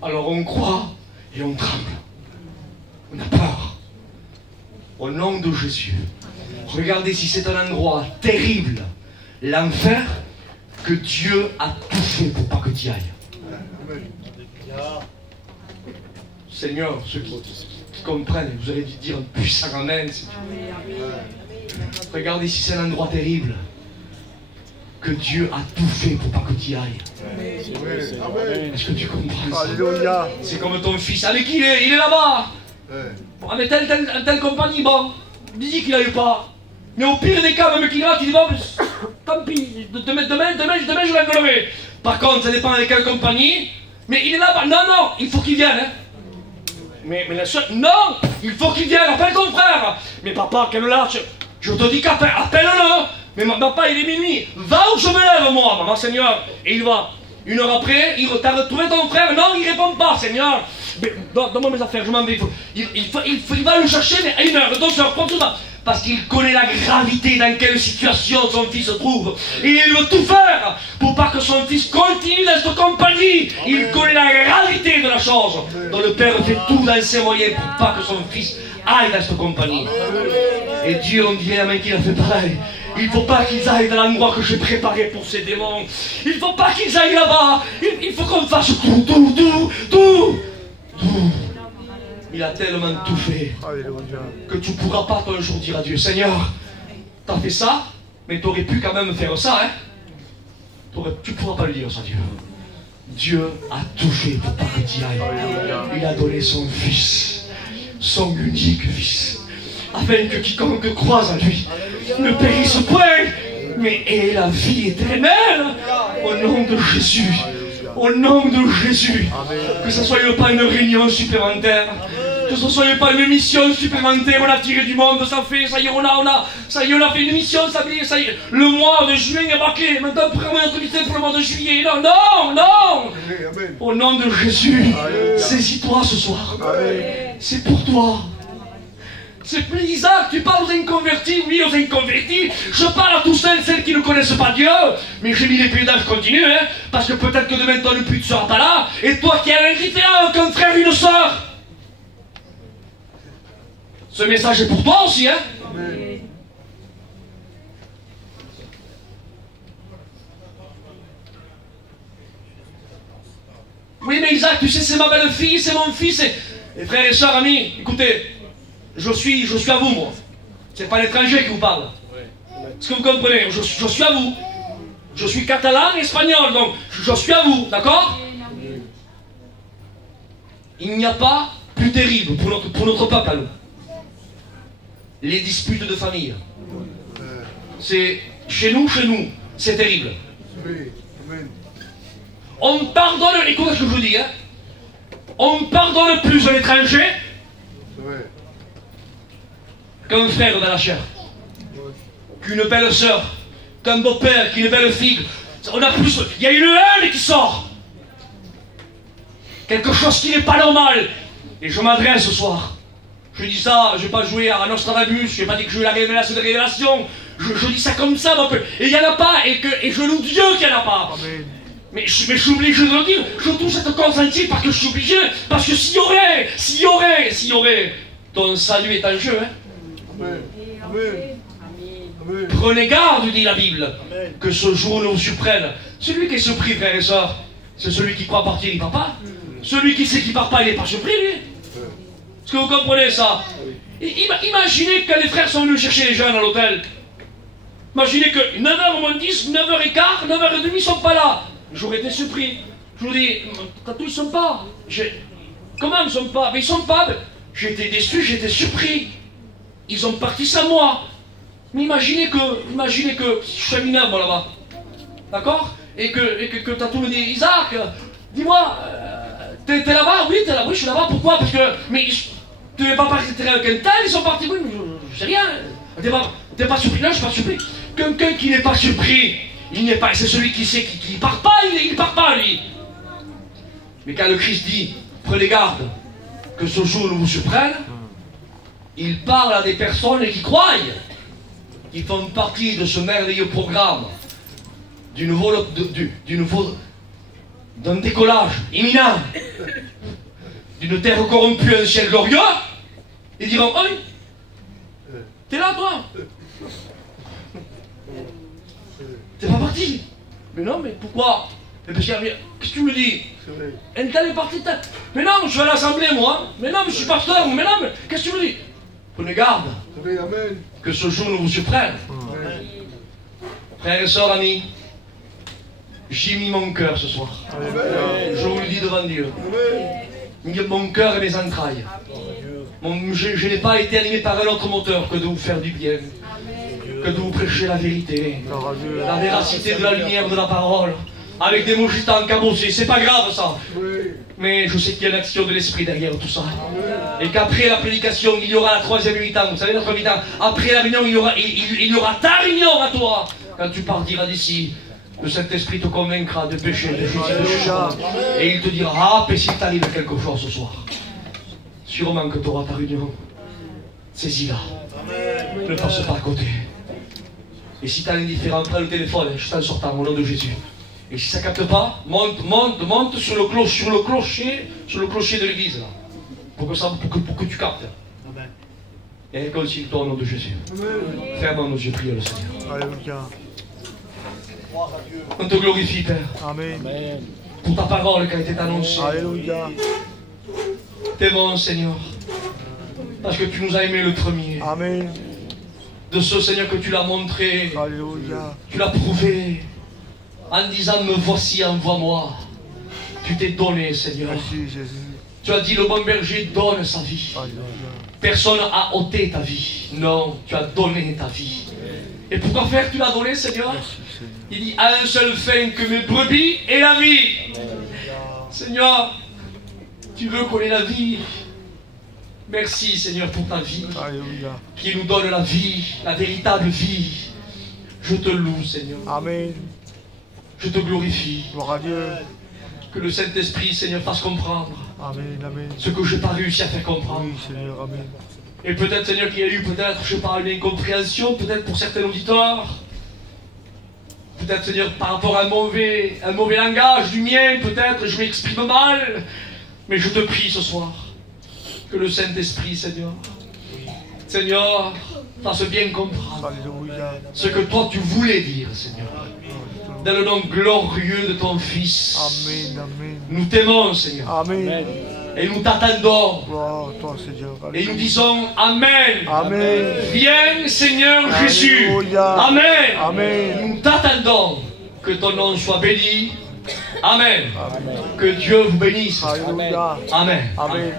Alors on croit et on tremble. On a peur. Au nom de Jésus. Regardez si c'est un endroit terrible. L'enfer, que Dieu a tout fait pour pas que tu y ailles. Seigneur, ceux qui comprennent, vous allez dire un puissant amen. Regardez si c'est un endroit terrible. Que Dieu a tout fait pour pas que tu y ailles. Est-ce que tu comprends ça? Alléluia. C'est comme ton fils. Avec qui il est là-bas. Avec telle compagnie, bon. Dis qu'il n'aille pas. Mais au pire des cas, même qu'il va, tu dis bon, tant pis, demain je l'engueulerai. Par contre, ça dépend avec quelle compagnie. Mais il est là-bas. Non, il faut qu'il vienne. Hein. Mais la seule. Non, il faut qu'il vienne. Appelle ton frère. Mais papa, quelle lâche. Je te dis appelle-le. Mais papa, il est minuit. Va où je me lève, moi, maman, Seigneur. Et il va. 1 heure après, t'as retrouvé ton frère. Non, il répond pas, Seigneur. Donne-moi mes affaires, je m'en vais. Il va le chercher, mais à 1 heure, 2 heures, prends tout ça. Parce qu'il connaît la gravité dans quelle situation son fils se trouve. Et il veut tout faire pour pas que son fils continue dans cette compagnie. Il connaît la gravité de la chose. Donc le père fait tout dans ses moyens pour pas que son fils aille dans cette compagnie. Et Dieu, on dirait la main qu'il a fait pareil. Il ne faut pas qu'ils aillent dans l'endroit que j'ai préparé pour ces démons. Il ne faut pas qu'ils aillent là-bas. Il faut qu'on fasse tout. Il a tellement tout fait que tu ne pourras pas un jour dire à Dieu, Seigneur, t'as fait ça, mais tu aurais pu quand même faire ça, hein? Tu ne pourras pas lui dire ça, Dieu. Dieu a tout fait pour pas que tu y ailles. Il a donné son fils, son unique fils, afin que quiconque croise en lui ne périsse point, mais ait la vie éternelle. Au nom de Jésus. Au nom de Jésus. Que ce ne soit pas une réunion supplémentaire. Que ce ne soit pas une mission supplémentaire. On a tiré du monde, ça y est, on a fait une mission, ça y est, le mois de juin est bâclé. Maintenant, prenons notre autorité pour le mois de juillet. Non. Au nom de Jésus, saisis-toi ce soir. C'est pour toi. C'est plus Isaac, tu parles aux inconvertis, oui aux inconvertis. Je parle à tous celles qui ne connaissent pas Dieu. Mais j'ai mis les pieds d'âge continu, hein, parce que peut-être que demain ton pute ne sera pas là. Et toi qui as invité un frère, une soeur. Ce message est pour toi aussi, hein. Amen. Oui, mais Isaac, tu sais, c'est ma belle-fille, c'est mon fils. Et frères et sœurs, amis, écoutez. Je suis à vous, moi. C'est pas l'étranger qui vous parle. Est-ce que vous comprenez? Je suis à vous. Je suis catalan, espagnol, donc je suis à vous, d'accord? Il n'y a pas plus terrible pour notre peuple à nous. Les disputes de famille. C'est chez nous, c'est terrible. On pardonne, écoutez ce que je vous dis, hein. On pardonne plus un étranger qu'un frère dans la chair, qu'une belle sœur, qu'un beau-père, qu'une belle fille. On a plus. Il y a une haine qui sort. Quelque chose qui n'est pas normal. Et je m'adresse ce soir. Je dis ça, je ne vais pas jouer à Nostradamus, je n'ai pas dit que je veux la révélation de révélation. Je dis ça comme ça, mon peu. Et il n'y en a pas, et je loue Dieu qu'il n'y en a pas. Amen. Mais je suis obligé de le dire. Je trouve cette conscience parce que je suis obligé. Parce que s'il y aurait, ton salut est en jeu, hein. Amen. Prenez garde, dit la Bible, que ce jour ne vous surprenne. Celui qui est surpris, frères et sœurs, c'est celui qui croit partir, il ne part pas. Celui qui sait qu'il ne part pas, il n'est pas surpris, lui. Est-ce que vous comprenez ça? Imaginez que quand les frères sont venus chercher les jeunes à l'hôtel. Imaginez que 9h moins 10, 9h15, 9h30, ils ne sont pas là. J'aurais été surpris. Je vous dis, quand ils ne sont pas. Comment ils ne sont pas? Mais ils ne sont pas. J'ai été déçu, j'ai été surpris. Ils ont parti sans moi. Mais imaginez que je suis mineur, moi là-bas. D'accord? Et que Tatou me dit, Isaac, dis-moi, t'es là-bas? Oui, t'es là, oui, je suis là-bas. Pourquoi? Parce que. Mais tu n'es pas parti avec un tel, ils sont partis. Oui, je sais rien. T'es pas surpris? Non, je suis pas surpris. Quelqu'un qui n'est pas surpris, il n'est pas. C'est celui qui sait qu'il part pas, il part pas, lui. Mais quand le Christ dit, prenez garde que ce jour ne vous surprenne, il parle à des personnes qui croient, qui font partie de ce merveilleux programme d'un décollage imminent, d'une terre corrompue à un ciel glorieux. Ils diront, oh, t'es là toi? T'es pas parti? Mais non, mais pourquoi? Mais parce qu'il y a... Qu'est-ce que tu me dis? Un tel est parti, tel. Mais non, je vais à l'assemblée moi. Mais non, mais je suis pasteur. Mais non, mais qu'est-ce que tu me dis? Prenez garde que ce jour ne vous surprenne. Frères et sœurs, amis, j'ai mis mon cœur ce soir. Je vous le dis devant Dieu. Mon cœur et mes entrailles. Je n'ai pas été animé par un autre moteur que de vous faire du bien, que de vous prêcher la vérité, la véracité de la lumière de la parole, avec des mots juste encabossés. C'est pas grave ça. Mais je sais qu'il y a une action de l'esprit derrière tout ça. Et qu'après la prédication, il y aura la troisième mi-temps. Vous savez, la troisième mi-temps, après la réunion, il y aura ta réunion à toi. Quand tu partiras d'ici, le Saint-Esprit te convaincra de péché, de justice, de jugement. Et il te dira, ah, mais s'il t'arrive quelque chose ce soir, sûrement que tu auras ta réunion. Saisis-la. Ne passe pas à côté. Et si tu as l'indifférent, prends le téléphone, je t'en sortant au nom de Jésus. Et si ça ne capte pas, monte sur le clocher de l'église, là. Pour que tu captes. Amen. Et réconcilie-toi au nom de Jésus. Ferme nos yeux, prie le Seigneur. Alléluia. On te glorifie, Père. Amen. Pour ta parole qui a été annoncée. Alléluia. T'es bon, Seigneur. Parce que tu nous as aimés le premier. Amen. De ce Seigneur que tu l'as montré. Alléluia. Tu l'as prouvé. En disant, me voici, envoie-moi. Tu t'es donné, Seigneur. Merci, Jésus. Tu as dit, le bon berger donne sa vie. Alléluia. Personne n'a ôté ta vie. Non, tu as donné ta vie. Et pourquoi faire tu l'as donné, Seigneur? Merci, Seigneur. Il dit, à un seul fin que mes brebis aient la vie. Seigneur, tu veux qu'on ait la vie. Merci, Seigneur, pour ta vie. Alléluia. Qui nous donne la vie, la véritable vie. Je te loue, Seigneur. Amen. Je te glorifie. Gloire à Dieu. Que le Saint-Esprit, Seigneur, fasse comprendre Amen, amen. ce que je n'ai pas réussi à faire comprendre. Oui, Seigneur, amen. Et peut-être, Seigneur, qu'il y a eu peut-être, je parle, une incompréhension, peut-être pour certains auditeurs. Peut-être, Seigneur, par rapport à un mauvais langage du mien, peut-être, je m'exprime mal. Mais je te prie ce soir, que le Saint-Esprit, Seigneur, fasse bien comprendre Alléluia. ce que toi tu voulais dire, Seigneur. Dans le nom glorieux de ton Fils. Amen, amen. Nous t'aimons, Seigneur. Amen. Et nous t'attendons. Gloire à toi, Seigneur. Et nous disons Amen. Amen. Viens, Seigneur Jésus. Alléluia. Amen. Amen. Nous t'attendons. Que ton nom soit béni. Amen. Amen. Que Dieu vous bénisse. Alléluia. Amen. Amen.